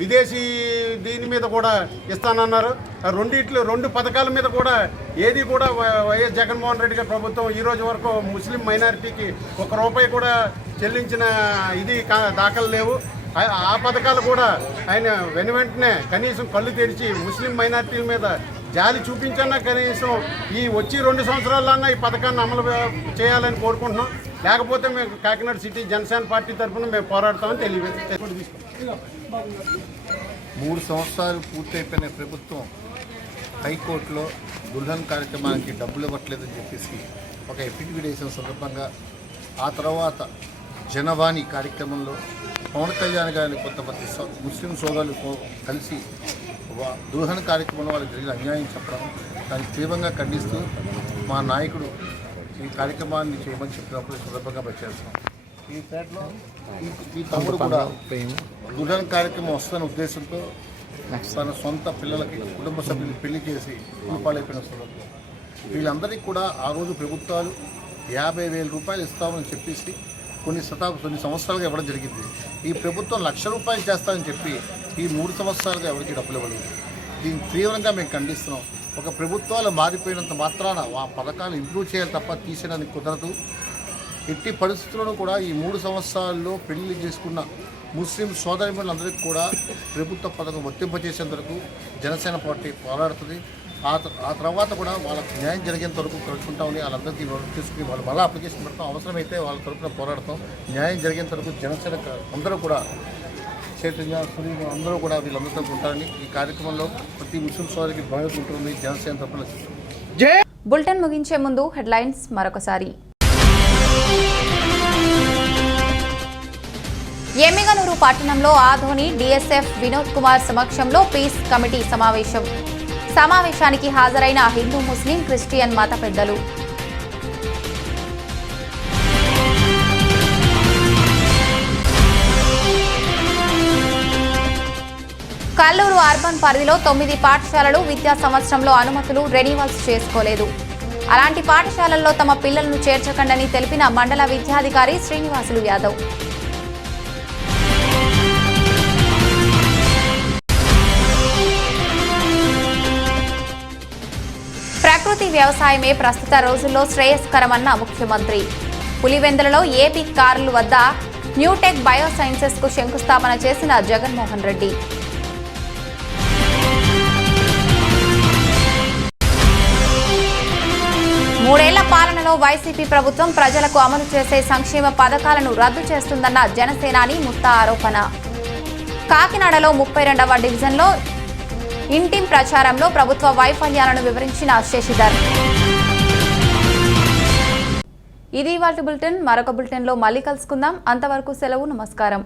విదేశీ దీని మీద కూడా ఇస్తానన్నారు. రెండు పథకాల మీద కూడా ఏది కూడా వైఎస్ జగన్మోహన్ రెడ్డి గారి ప్రభుత్వం ఈ రోజు వరకు ముస్లిం మైనారిటీకి ₹1 కూడా చెల్లించిన ఇది దాఖలు లేవు. ఆ పథకాలు కూడా ఆయన వెంటనే కనీసం కళ్ళు తెరిచి ముస్లిం మైనారిటీల మీద జాలి చూపించన్నా కనీసం ఈ వచ్చి 2 సంవత్సరాలన్నా ఈ పథకాన్ని అమలు చేయాలని కోరుకుంటున్నాం. లేకపోతే మేము కాకినాడ సిటీ జనసేన పార్టీ తరఫున మేము పోరాడతామని తెలియజేస్తాం. 3 సంవత్సరాలు పూర్తయిపోయిన ప్రభుత్వం హైకోర్టులో దుల్హన్ కార్యక్రమానికి డబ్బులు ఇవ్వట్లేదని చెప్పేసి ఒక ఎఫిడవిట్ వేసిన సందర్భంగా ఆ తర్వాత జనవాణి కార్యక్రమంలో పవన్ కళ్యాణ్ గారిని కొంతమంది ముస్లిం సోదరులు కలిసి దుల్హన్ కార్యక్రమంలో వాళ్ళకి జరిగిన అన్యాయం చెప్పడం దానికి తీవ్రంగా ఖండిస్తూ మా నాయకుడు ఈ కార్యక్రమాన్ని చేయమని చెప్పినప్పుడు సందర్భంగా పనిచేస్తాం. ఈ పేటలో ఈ తమ్ముడు కూడా దుల్హన్ కార్యక్రమం వస్తున్న ఉద్దేశంతో తన సొంత పిల్లలకి కుటుంబ సభ్యులు పెళ్లి చేసి పాలైపోయిన సందర్భం వీళ్ళందరికీ కూడా ఆ రోజు ప్రభుత్వాలు 50,000 రూపాయలు ఇస్తామని చెప్పేసి కొన్ని సంవత్సరాలుగా ఇవ్వడం జరిగింది. ఈ ప్రభుత్వం ₹1,00,000 చేస్తామని చెప్పి ఈ 3 సంవత్సరాలుగా ఎవరికి డబ్బులు ఇవ్వలేదు. దీన్ని తీవ్రంగా మేము ఖండిస్తున్నాం. ఒక ప్రభుత్వాలు మారిపోయినంత మాత్రాన ఆ పథకాలు ఇంప్రూవ్ చేయాలి తప్ప తీసేయడానికి కుదరదు. ఎట్టి పరిస్థితుల్లోనూ కూడా ఈ 3 సంవత్సరాల్లో పెళ్లి చేసుకున్న ముస్లిం సోదరిమణులందరికీ కూడా ప్రభుత్వ పథకం వర్తింపజేసేంత వరకు జనసేన పార్టీ పోరాడుతుంది. ఆ తర్వాత కూడా వాళ్ళకి న్యాయం జరిగేంత వరకు కలుసుకుంటామని వాళ్ళందరికీ తీసుకుని వాళ్ళు మళ్ళీ అప్లికేషన్ పెడతాం. అవసరమైతే వాళ్ళ తరఫున పోరాడతాం. న్యాయం జరిగేంత వరకు జనసేన అందరూ కూడా చైతన్య సునీల్ అందరూ కూడా వీళ్ళందరితో ఉంటారని ఈ కార్యక్రమంలో ప్రతి ముస్లిం సోదరికి భద్రత ఉంటుంది జనసేన తరఫున. బులెటిన్ ముగించే ముందు హెడ్లైన్స్ మరొకసారి. ఎమ్మిగనూరు పట్టణంలో ఆధోని డిఎస్ఎఫ్ వినోద్ కుమార్ సమక్షంలో పీస్ కమిటీ సమావేశానికి హాజరైన హిందూ ముస్లిం క్రిస్టియన్ మత పెద్దలు. కల్లూరు అర్బన్ పరిధిలో 9 పాఠశాలలు విద్యా సంవత్సరంలో అనుమతులు రెన్యువల్స్ చేసుకోలేదు. అలాంటి పాఠశాలల్లో తమ పిల్లలను చేర్చకండని తెలిపిన మండల విద్యాధికారి శ్రీనివాసులు యాదవ్. ప్రకృతి వ్యవసాయమే ప్రస్తుత రోజుల్లో శ్రేయస్కరమన్న ముఖ్యమంత్రి. పులివెందులలో ఏపీ కార్లు వద్ద న్యూటెక్ బయోసైన్సెస్ కు శంకుస్థాపన చేసిన జగన్మోహన్ రెడ్డి. మూడేళ్ల పాలనలో వైసీపీ ప్రభుత్వం ప్రజలకు అమలు చేసే సంక్షేమ పథకాలను రద్దు చేస్తుందన్న జనసేనాని ముత్తా ఆరోపణ. కాకినాడలో 32వ డివిజన్లో ఇంటిం ప్రచారంలో ప్రభుత్వ వైఫల్యాలను వివరించిన శశిధర్. ఇది ఇవాల్టి బులెటిన్. మరొక బులెటిన్లో మళ్ళీ కలుసుకుందాం. అంతవరకు సెలవు. నమస్కారం.